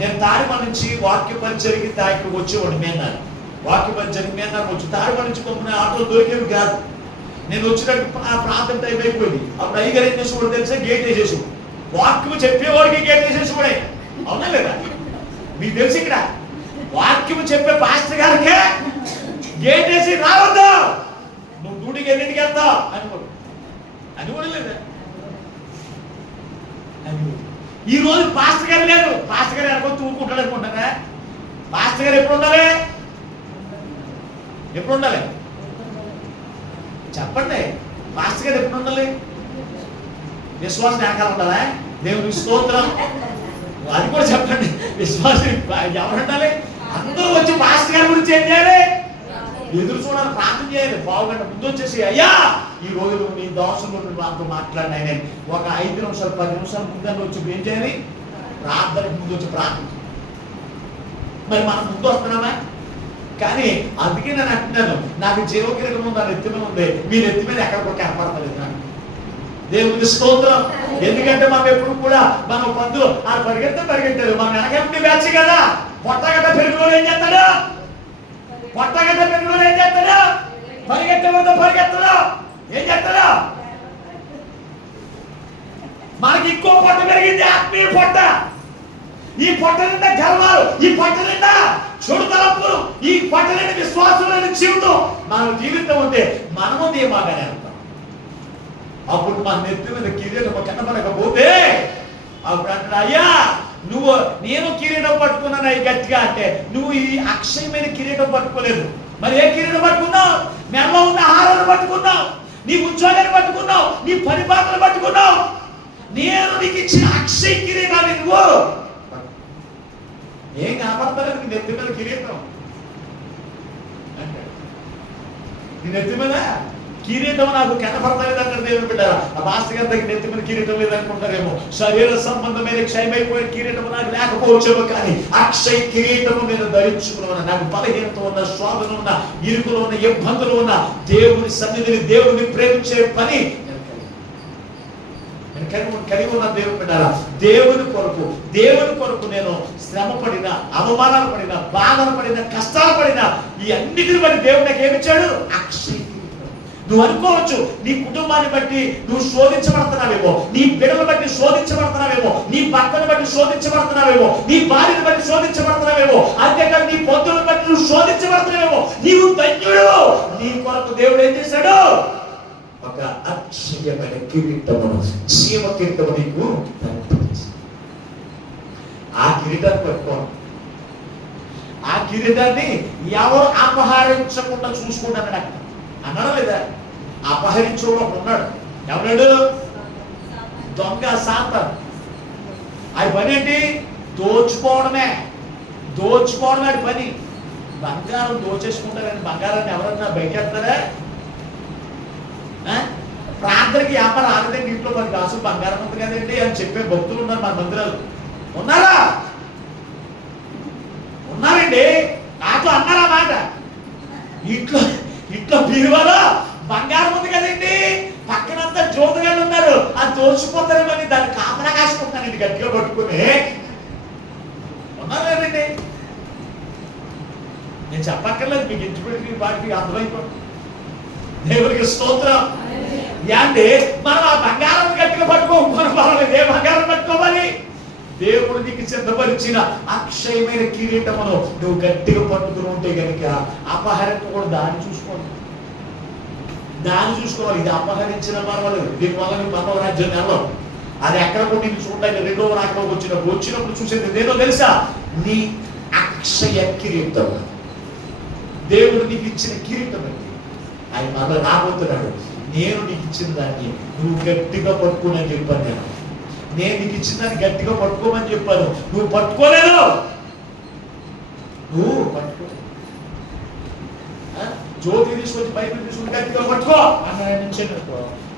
నేను తాడిమ నుంచి వాక్య పరిచయకి తాకి వచ్చేవాడు. మేన్నారు వాక్య పరిచయకి మేన్నారు వచ్చి తాడిమ నుంచి పంపిన ఆటోలు దొరికేవి కాదు. నేను వచ్చినట్టు ఆ ప్రాంతం టైం అయిపోయింది. అప్పుడు అయ్యగారు ఏం చేసేవాడు తెలిసే? గేట్ వేసేసాడు. వాక్యం చెప్పేవాడికి గేట్ వేసేసాడే. అవునా లేదా? మీకు తెలుసు ఇక్కడ వాక్యం చెప్పే పాస్టర్ గారికే గేట్ వేసి రావద్దు, నువ్వు డ్యూటీకి ఎన్నింటికి వెళ్తావు అని కూడా లేదా? ఈ రోజు పాస్టర్ గారు లేరు. పాస్టర్ గారు ఎక్కడికి ఊరుకుంటాడు అనుకుంటారా? పాస్టర్ గారు ఎప్పుడు ఉండాలి? ఎప్పుడు ఉండాలి చెప్పండి? పాస్టర్ గారు ఎప్పుడు ఉండాలి? విశ్వాసం వెనకాల ఉండాలా? దేవుని స్తోత్రం. అది కూడా చెప్పండి. విశ్వాసం ఎవరు ఉండాలి? అందరూ వచ్చి పాస్టర్ గారి గురించి ఏం చేయాలి? ఎదురు చూడాలి, ప్రార్థన చేయాలి. బాగుండ ముందు వచ్చేసి అయ్యా ఈ రోజు నీ దోషంలో మాతో మాట్లాడినా ఒక 5 నిమిషాలు 10 నిమిషాలు ముందు వచ్చి ఏం చేయాలి? ప్రార్థనకు ముందు వచ్చి ప్రార్థన. మరి మనం ముందు వస్తున్నామా? కానీ అందుకే నేను అంటున్నాను, నాకు జీవకిరీటం నా నెత్తి మీద ఉంది, మీ నెత్తి మీద ఎక్కడికి కనపడతలేదు నాకు. దేవుని స్తోత్రం. ఎందుకంటే మనం ఎప్పుడు కూడా మనం పందులు ఆ పరిగెత్తారు మన వెనకంటి బ్యాచ్ కదా. పొట్టగడ్డ పెరుగులో ఏం చేస్తాడు? పొట్టగడ్డ పెరుగులో ఏం చేస్తాడు? పరిగెత్తడంతో పరిగెత్తడు. ఏం చేస్తాడు? మనకి ఇంకో పొట్ట పెరిగింది, ఆత్మీయ పొట్ట. ఈ పొట్ట నిండా గర్వాలు, ఈ పొట్ట నిండా చెడు తలంపులు, ఈ పొట్ట నిండా విశ్వాసమైన జీవితం. మన జీవితం ఉంటే మనము ధీమాగానే ఉంటాం. అప్పుడు మన నెత్తి మీద కిరీటం కనపడకపోతే అప్పుడు అంటాడు, అయ్యా నువ్వు నేను కిరీటం పట్టుకున్నాను అవి గట్టిగా అంటే నువ్వు ఈ అక్షయమైన కిరీటం పట్టుకోలేదు. మరి ఏ కిరీటం పట్టుకున్నావు? మెడలో ఉన్న ఆహారాన్ని పట్టుకున్నావు, నీ ఉద్యోగాన్ని పట్టుకున్నావు, నీ పరిపాలన పట్టుకున్నావు. నేను నీకు ఇచ్చిన అక్షయ కిరీటాన్ని నువ్వు ఏం కనపడతలేదు. నీ నెత్తి మీద కిరీటం అంటే నీ నెత్తి మీద కిరీటం నాకు కనపడతలేదు అక్కడ దేవుని బిడ్డారా. ఆ మాస్టర్ గారి దగ్గర నెత్తి మీద కిరీటం లేదనుకుంటారేమో. శరీర సంబంధమైన క్షయమైపోయిన కిరీటం నాకు లేకపోవచ్చేమో, కానీ అక్షయ కిరీటము నేను ధరించుకున్నాను. నాకు బలహీనత ఉన్న, శోధన ఉన్న, ఇరుకులు ఉన్న, ఇబ్బందులు ఉన్న దేవుని సన్నిధిని, దేవుని ప్రేమించే పని కలిగి ఉన్న దేవుని బిడ్డారా. దేవుని కొరకు నేను శ్రమ పడిన, అవమానాలు పడిన, బాధలు పడిన, కష్టాలు పడిన ఈ అన్నిటిని బట్టి దేవుడు నాకు ఏమిచ్చాడు? అక్షయ. నువ్వు అనుకోవచ్చు నీ కుటుంబాన్ని బట్టి నువ్వు శోధించబడుతున్నావేమో, నీ బిడ్డలను బట్టి శోధించబడుతున్నావేమో, నీ భర్తను బట్టి శోధించబడుతున్నావేమో, నీ భార్యను బట్టి శోధించబడుతున్నావేమో, అంతేకాదు నీ పొత్తులను బట్టి నువ్వు శోధించబడుతున్నావేమో. నీవు ధన్యుడు. నీ కొరకు దేవుడు ఏం చేశాడు? ఒక అక్షయమైన కిరీటమును, జీవ కిరీటము నీకు. ఆ కిరీటాన్ని పట్టుకోండి. ఆ కిరీటాన్ని ఎవరు అపహరించకుండా చూసుకుంటాడు అన్నాడా లేదా? అపహరించుకోవడం ఉన్నాడు. ఎవరాడు? దొంగ సాతాను. అది పని ఏంటి? దోచుకోవడమే అది పని. బంగారం దోచేసుకుంటారని బంగారాన్ని ఎవరన్నా బయటెడతారా? ప్రార్థనకి వ్యాపారం ఆడదండి, ఇంట్లో మరి కాసు బంగారం ఉంది కదండి అని చెప్పే భక్తులు ఉన్నారు మన మందిరాలు. ఉన్నారా? ఉన్నారండి. నాతో అన్నారా మాట? ఇంట్లో ఇంట్లో బీరువాలో బంగారం ఉంది కదండి, పక్కనంతా జ్యోతిగాళ్ళు ఉన్నారు, అది తోచిపోతారేమని దాన్ని కాపలా కాసుకుంటున్నానండి గట్టిగా పట్టుకుని. ఉన్నారు లేదండి? నేను చెప్పక్కర్లేదు, మీకు ఇంటిపెట్టి వాటికి అర్థమైపోతుంది. దేవుడికి స్తోత్రం. అంటే మనం ఆ బంగారం గట్టిగా పట్టుకోకపోయిన పర్వాలేదు, ఏ బంగారం పట్టుకోవాలి? దేవుడు నీకు సిద్ధపరిచిన అక్షయమైన కిరీటమును నువ్వు గట్టిగా పట్టుకుని ఉంటే కనుక అపహరించకూడదు. దాన్ని చూసుకోవాలి, దాన్ని చూసుకోవాలి. ఇది అపహరించిన పర్వాలేదు, దీనివల్ల నువ్వు పర్వ రాజ్యం నెలలో అది ఎక్కడ కూడా నేను చూడడానికి రెండవ రాకలోకి వచ్చినప్పుడు చూసేది ఏదో తెలుసా? నీ అక్షయ కిరీటం. దేవుడు నీకు ఇచ్చిన కిరీటం అండి. ఆయన మళ్ళీ రాబోతున్నాడు. నేను నీకు ఇచ్చిన దాన్ని నువ్వు గట్టిగా పట్టుకుని చెప్పాను. నేను నీకు ఇచ్చిన దాన్ని గట్టిగా పట్టుకోమని చెప్పాను, నువ్వు పట్టుకోలేదు. నువ్వు పట్టుకో. జ్యోతి తీసుకొచ్చి బైబిల్ తీసుకుని గట్టిగా పట్టుకో అన్నాడు.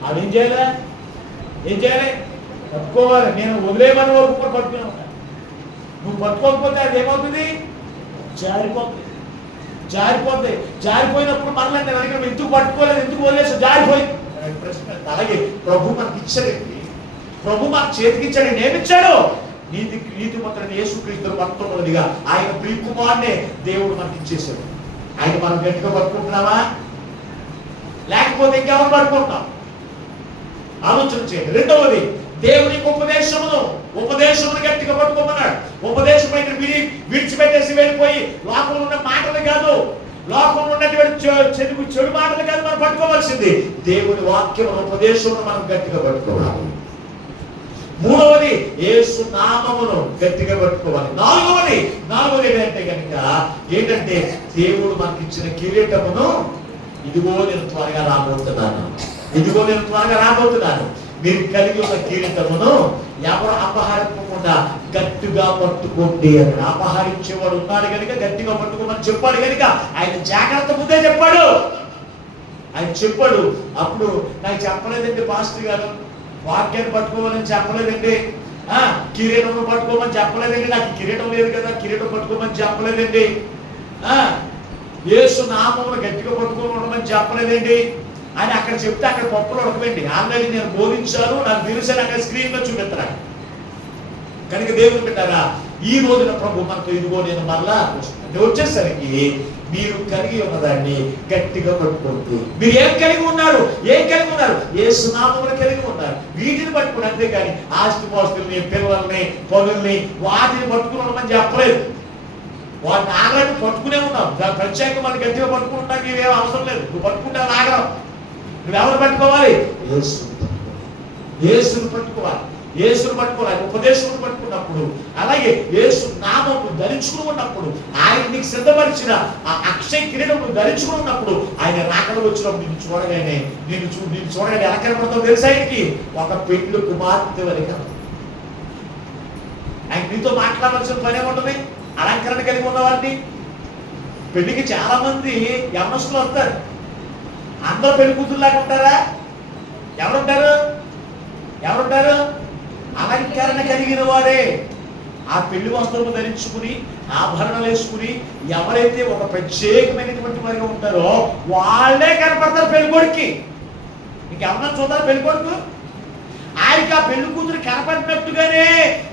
ఆడేం చేయాలి? ఏం చేయాలి? పట్టుకోవాలి. నేను వదిలేమని వరకు కూడా పట్టుకునే ఉంటాను. నువ్వు పట్టుకోకపోతే అది ఏమవుతుంది? జారిపోతుంది. జారిపోయినప్పుడు మళ్ళీ నేను అడిగిన ఎందుకు పట్టుకోలేదు, ఎందుకు వదిలేసి జారిపోయింది ప్రశ్న. అలాగే ప్రభు మనకి ఇచ్చాడండి, ప్రభు మనకు చేతికి ఇచ్చాడు. ఏమిచ్చాడు? నీతిమంతుడైన యేసుక్రీస్తు 19గా ఆయన ప్రియకుమారునే దేవుడు మనకి ఇచ్చేసాడు. ఆయన మనం గట్టిగా పట్టుకుంటున్నావా, లేకపోతే ఇంకెవరు పట్టుకుంటున్నాం? ఆలోచన చేయండి. రెండవది, దేవునికి ఉపదేశమును గట్టిగా పట్టుకోమన్నాడు. ఉపదేశం అయితే విడిచిపెట్టేసి వెళ్ళిపోయి లోకంలో ఉన్న మాటలు కాదు, లోకంలో ఉన్నటువంటి చెడు మాటలు కాదు మనం పట్టుకోవాల్సింది. దేవుని వాక్యం ఉపదేశమును మనం గట్టిగా పట్టుకోవాలి. మూడవది, యేసు నామమును గట్టిగా పట్టుకోవాలి. నాలుగవది ఏంటంటే కనుక ఏంటంటే దేవుడు మనకి ఇచ్చిన కిరీటమును ఇదిగో నేను త్వరగా రాబోతున్నాను, మీరు కలిగి ఉన్న కిరీటమును ఎవరు అపహరించకుండా గట్టిగా పట్టుకోండి అని. అపహరించేవాడు ఉన్నాడు కనుక గట్టిగా పట్టుకోమని చెప్పాడు కనుక ఆయన జాగ్రత్త ముందే చెప్పాడు. అప్పుడు నాకు చెప్పలేదండి పాస్టర్ గారు, వాక్యాన్ని పట్టుకోమని చెప్పలేదండి, కిరీటం పట్టుకోమని చెప్పలేదండి, నాకు కిరీటం లేదు కదా, కిరీటం పట్టుకోమని చెప్పలేదండి, యేసు నామమును గట్టిగా పట్టుకోమని చెప్పలేదండి అని అక్కడ చెప్తే అక్కడ పప్పులు ఉడకవేండి. ఆల్రెడీ నేను బోధించాను, నాకు తెలుసని అక్కడ స్క్రీన్ లో చూపిస్తాను కనుక దేవుడు పెట్టారా ఈ రోజున ప్రభు మనతో ఇదిగో నేను మళ్ళా వచ్చేసరికి మీరు కలిగి ఉన్నదాన్ని గట్టిగా పట్టుకోండి. మీరు ఏం కలిగి ఉన్నారు? యేసు నామమును కలిగి ఉన్నారు. వీటిని పట్టుకుని, అంతేకాని ఆస్తిపాస్తుల్ని, పిల్లల్ని, పనుల్ని వాటిని పట్టుకున్నామని చెప్పలేదు. వాటిని ఆగడానికి పట్టుకునే ఉన్నాం. దాని ప్రత్యేకంగా మనం గట్టిగా పట్టుకుంటానికి ఇవేం అవసరం లేదు. నువ్వు పట్టుకుంటే ఆగడం. నువ్వెవరు పట్టుకోవాలి? యేసును పట్టుకోవాలి. ఉపదేశమును పట్టుకున్నప్పుడు, అలాగే యేసు నామమును ధరించుకుని ఉన్నప్పుడు, ఆయన నీకు సిద్ధపరిచిన ఆ అక్షయ కిరీటమును ధరించుకుని ఉన్నప్పుడు, ఆయన రాకడ వచ్చినప్పుడు నిన్ను చూడగానే ఎలా కనపడతావు తెలుసా? ఆయనకి ఒక పెండ్లి కుమార్తె వలె కనపడతావు. ఆయన నీతో మాట్లాడాల్సిన పని ఏముంటుంది? అలంకరణ కలిగి ఉన్నవాడిని. పెళ్లికి చాలా మంది యవనస్తులు వస్తారు. అందరూ పెళ్లి కూతురులాగా ఉంటారా? ఎవరుంటారు? అలంకరణ కలిగిన వారే. ఆ పెళ్లి వస్త్రము ధరించుకుని, ఆభరణాలు వేసుకుని ఎవరైతే ఒక ప్రత్యేకమైనటువంటి వారిగా ఉంటారో వాళ్ళే కనపడతారు పెళ్లి కొడుక్కి. ఇంకెవరన్నా చూద్దారు పెళ్లి కొడుకు? ఆయనకి ఆ పెళ్లి కూతురు కనపడినట్టుగానే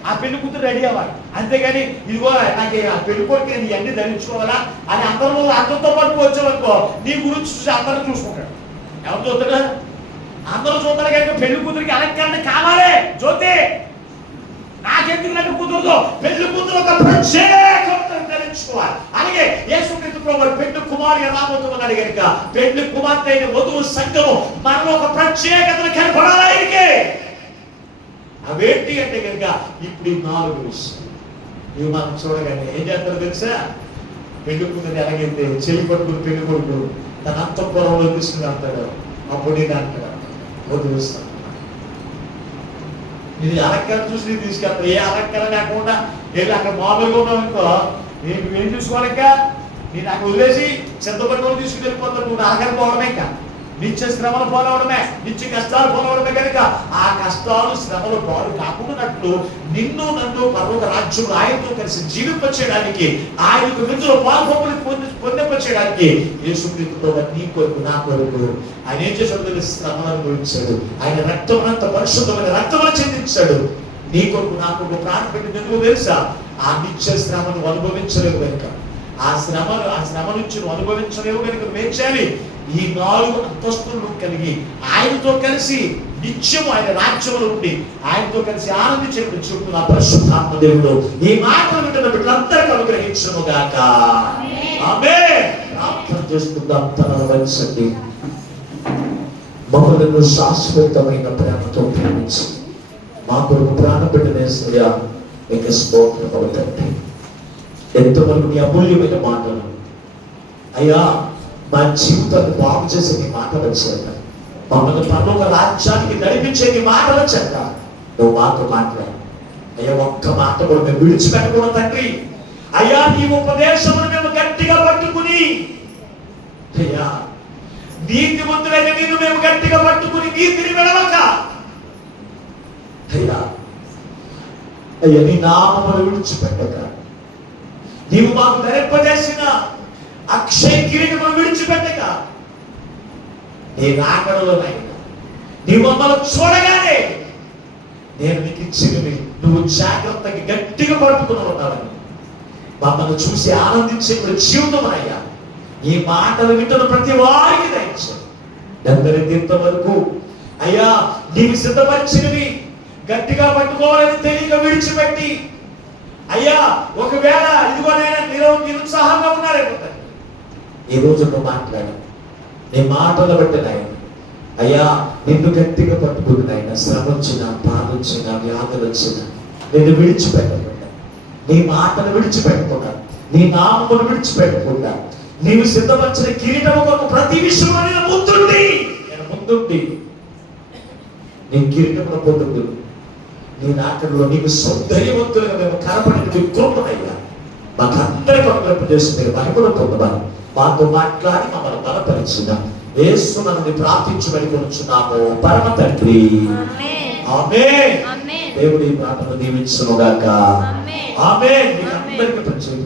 ఆ పెళ్లి కూతురు రెడీ అవ్వాలి. అంతేగాని ఇదిగో నాకు ఆ పెళ్లి కొడుకు నేను ఇవన్నీ ధరించుకోవాలా అని అందరితో పాటు వచ్చేవనుకో నీ గురించి చూసి అందరూ చూసుకుంటాడు. ఎవరు చూస్తాడు? అందరూ చూస్తారు కనుక పెళ్లి కూతురికి అలంకరణ కావాలి. జ్యోతి నాకెందుకు నాకు కుదరదు? పెళ్లి కూతురు ఒక ప్రత్యేకతను ధరించుకోవాలి. అలాగే యేసుక్రీస్తు ప్రభువు పెళ్లి కుమారుగా రాబోతున్నాడు కనుక పెళ్లి కుమార్తె అయిన వధువు సంఘము మనలో ఒక ప్రత్యేకతను కనపడాలి. ఆయనకి అవేంటి అంటే కనుక ఇప్పుడు ఈ 4 విషయాలు ఇవి మనం చూడగానే ఏం చేస్తారో తెలుసా? పెళ్లి కూతురు ఎలాగైతే చెయ్యి పట్టుకుని పెళ్లి కొడుకు తన అంతఃపురంలో తీసుకుని అంటాడు, అప్పుడు నేను అంటాడు వదిలిస్తాను. ఇది అలంకరణ చూసి నేను తీసుకెళ్తాను. ఏ అలంకరణ లేకుండా వెళ్ళి అక్కడ మామూలుగా ఉన్నావు నేను ఏం చూసుకోవాలి? ఇంకా నేను అక్కడ వదిలేసి సిద్ధపడి తీసుకుని వెళ్ళిపోతాను. నువ్వు అలంకరణ పోవడమే ఇంకా నిత్య శ్రమలు పోలవడమే, నిత్య కష్టాలు పోలవడమే కనుక ఆ కష్టాలు శ్రమలు పాడు కాకుండానట్లు నిన్ను నన్ను పరలోక రాజ్యం ఆయనతో కలిసి జీవింపచేయడానికి, ఆయనకు విందులో పాల్గొని పొందింపచేయడానికి యేసుక్రీస్తుతో నీ కొరకు నా కొరకు ఆయన ఏం చేశాడు? శ్రమను అనుభవించాడు. ఆయన రక్తమునంత పరిశుద్ధమైన రక్తమును చెందించాడు. నీ కొరకు నా కొరకు ప్రాణం పెట్టింది ఎందుకు తెలుసా? ఆ నిత్య శ్రమను అనుభవించలేవు కనుక, ఆ శ్రమ నుంచి నువ్వు అనుభవించలేవు కనుక నువ్వేం చేయాలి? ఈ 4 అంతస్తులు కలిగి ఆయనతో కలిసి నిత్యము ఆయన రాజ్యంలో ఉండి ఆయనతో కలిసి ఆనందించేప్పుడు చెప్తున్న పరిశుద్ధాత్మ దేవుడు ఈ మాటలు వింటున్న బిడ్డలందరికీ అనుగ్రహించును గాక. ఆమేన్. ప్రార్థన చేసుకుందాం. తనను వంచండి. మమ్మల్ని శాశ్వతమైన ప్రేమతో ప్రేమించి మా కొరకు ప్రాణం పెట్టినేసయ్యా మీకు స్తోత్రం అవుతండి. ఎంతవరకు నీ అమూల్యమైన మాటలు అయ్యా మా జీవితాన్ని బాగు చేసే నీ మాటలు వచ్చాక, మమ్మల్ని పరలోక రాజ్యానికి నడిపించే నీ మాటలు వచ్చాక నువ్వు మాతో మాట్లాడు అయ్యా. ఒక్క మాట కూడా మేము విడిచిపెట్టకూడదు తండ్రి. అయ్యా నీ ఉపదేశమును మేము గట్టిగా పట్టుకుని అయ్యా నీతిమంతులైన నిన్ను మేము గట్టిగా పట్టుకుని నీతిని విడవక అయ్యా అయ్యా నీ నామమును విడిచిపెట్టక, నీవు మాకు ధరింపజేసిన అక్షయ కిరీటమును విడిచిపెట్టక, నీ రాకడలోనైనా నీ మమ్మల్ని చూడగానే నేను నీకు ఇచ్చినవి నువ్వు జాగ్రత్తగా గట్టిగా పట్టుకుని ఉన్నావని మమ్మల్ని చూసి ఆనందించే జీవితం అయ్యా. ఈ మాటలు వింటున్న ప్రతి వారికి దయచేయి. ఎందరి ఇంతవరకు అయ్యా నీవు సిద్ధపరిచినవి గట్టిగా పట్టుకోవాలని తెలియక విడిచిపెట్టి అయ్యా ఒకవేళ ఇదిగోనైనా నిరుత్సాహంగా ఉన్నారేమో ఈ రోజు నువ్వు మాట్లాడు. నీ మాటలు బట్టి నాయన అయ్యా నిన్ను గట్టిగా పట్టుకుని నాయన శ్రమ వచ్చినా బాధ వచ్చినా వ్యాధులు వచ్చినా నిన్ను విడిచిపెట్టకుండా, నీ మాటను విడిచిపెట్టకుండా, నీ నామమును విడిచిపెట్టకుండా, నీవు సిద్ధపరిచిన కిరీటము కొరకు ప్రతి విషయంలో నేను ముందుండి నీ కిరీటమును పొందుకు నీ నాటంలో నీకు సౌందర్యవంతులుగా మేము కనపడిన కృపనయ్యా మాకందరికీ అనుగ్రహం చేసి మీరు మహిమను పొందమని మాతో మాట్లాడి మమ్మల్ని బలపరిచిన యేసునామమున ప్రార్థించబడి కొనుచున్నాము పరమ తండ్రి. ఆమేన్. దేవుడి ప్రార్థన దీవించును గాక. ఆమేన్. మీకు అందరికీ పరిచయం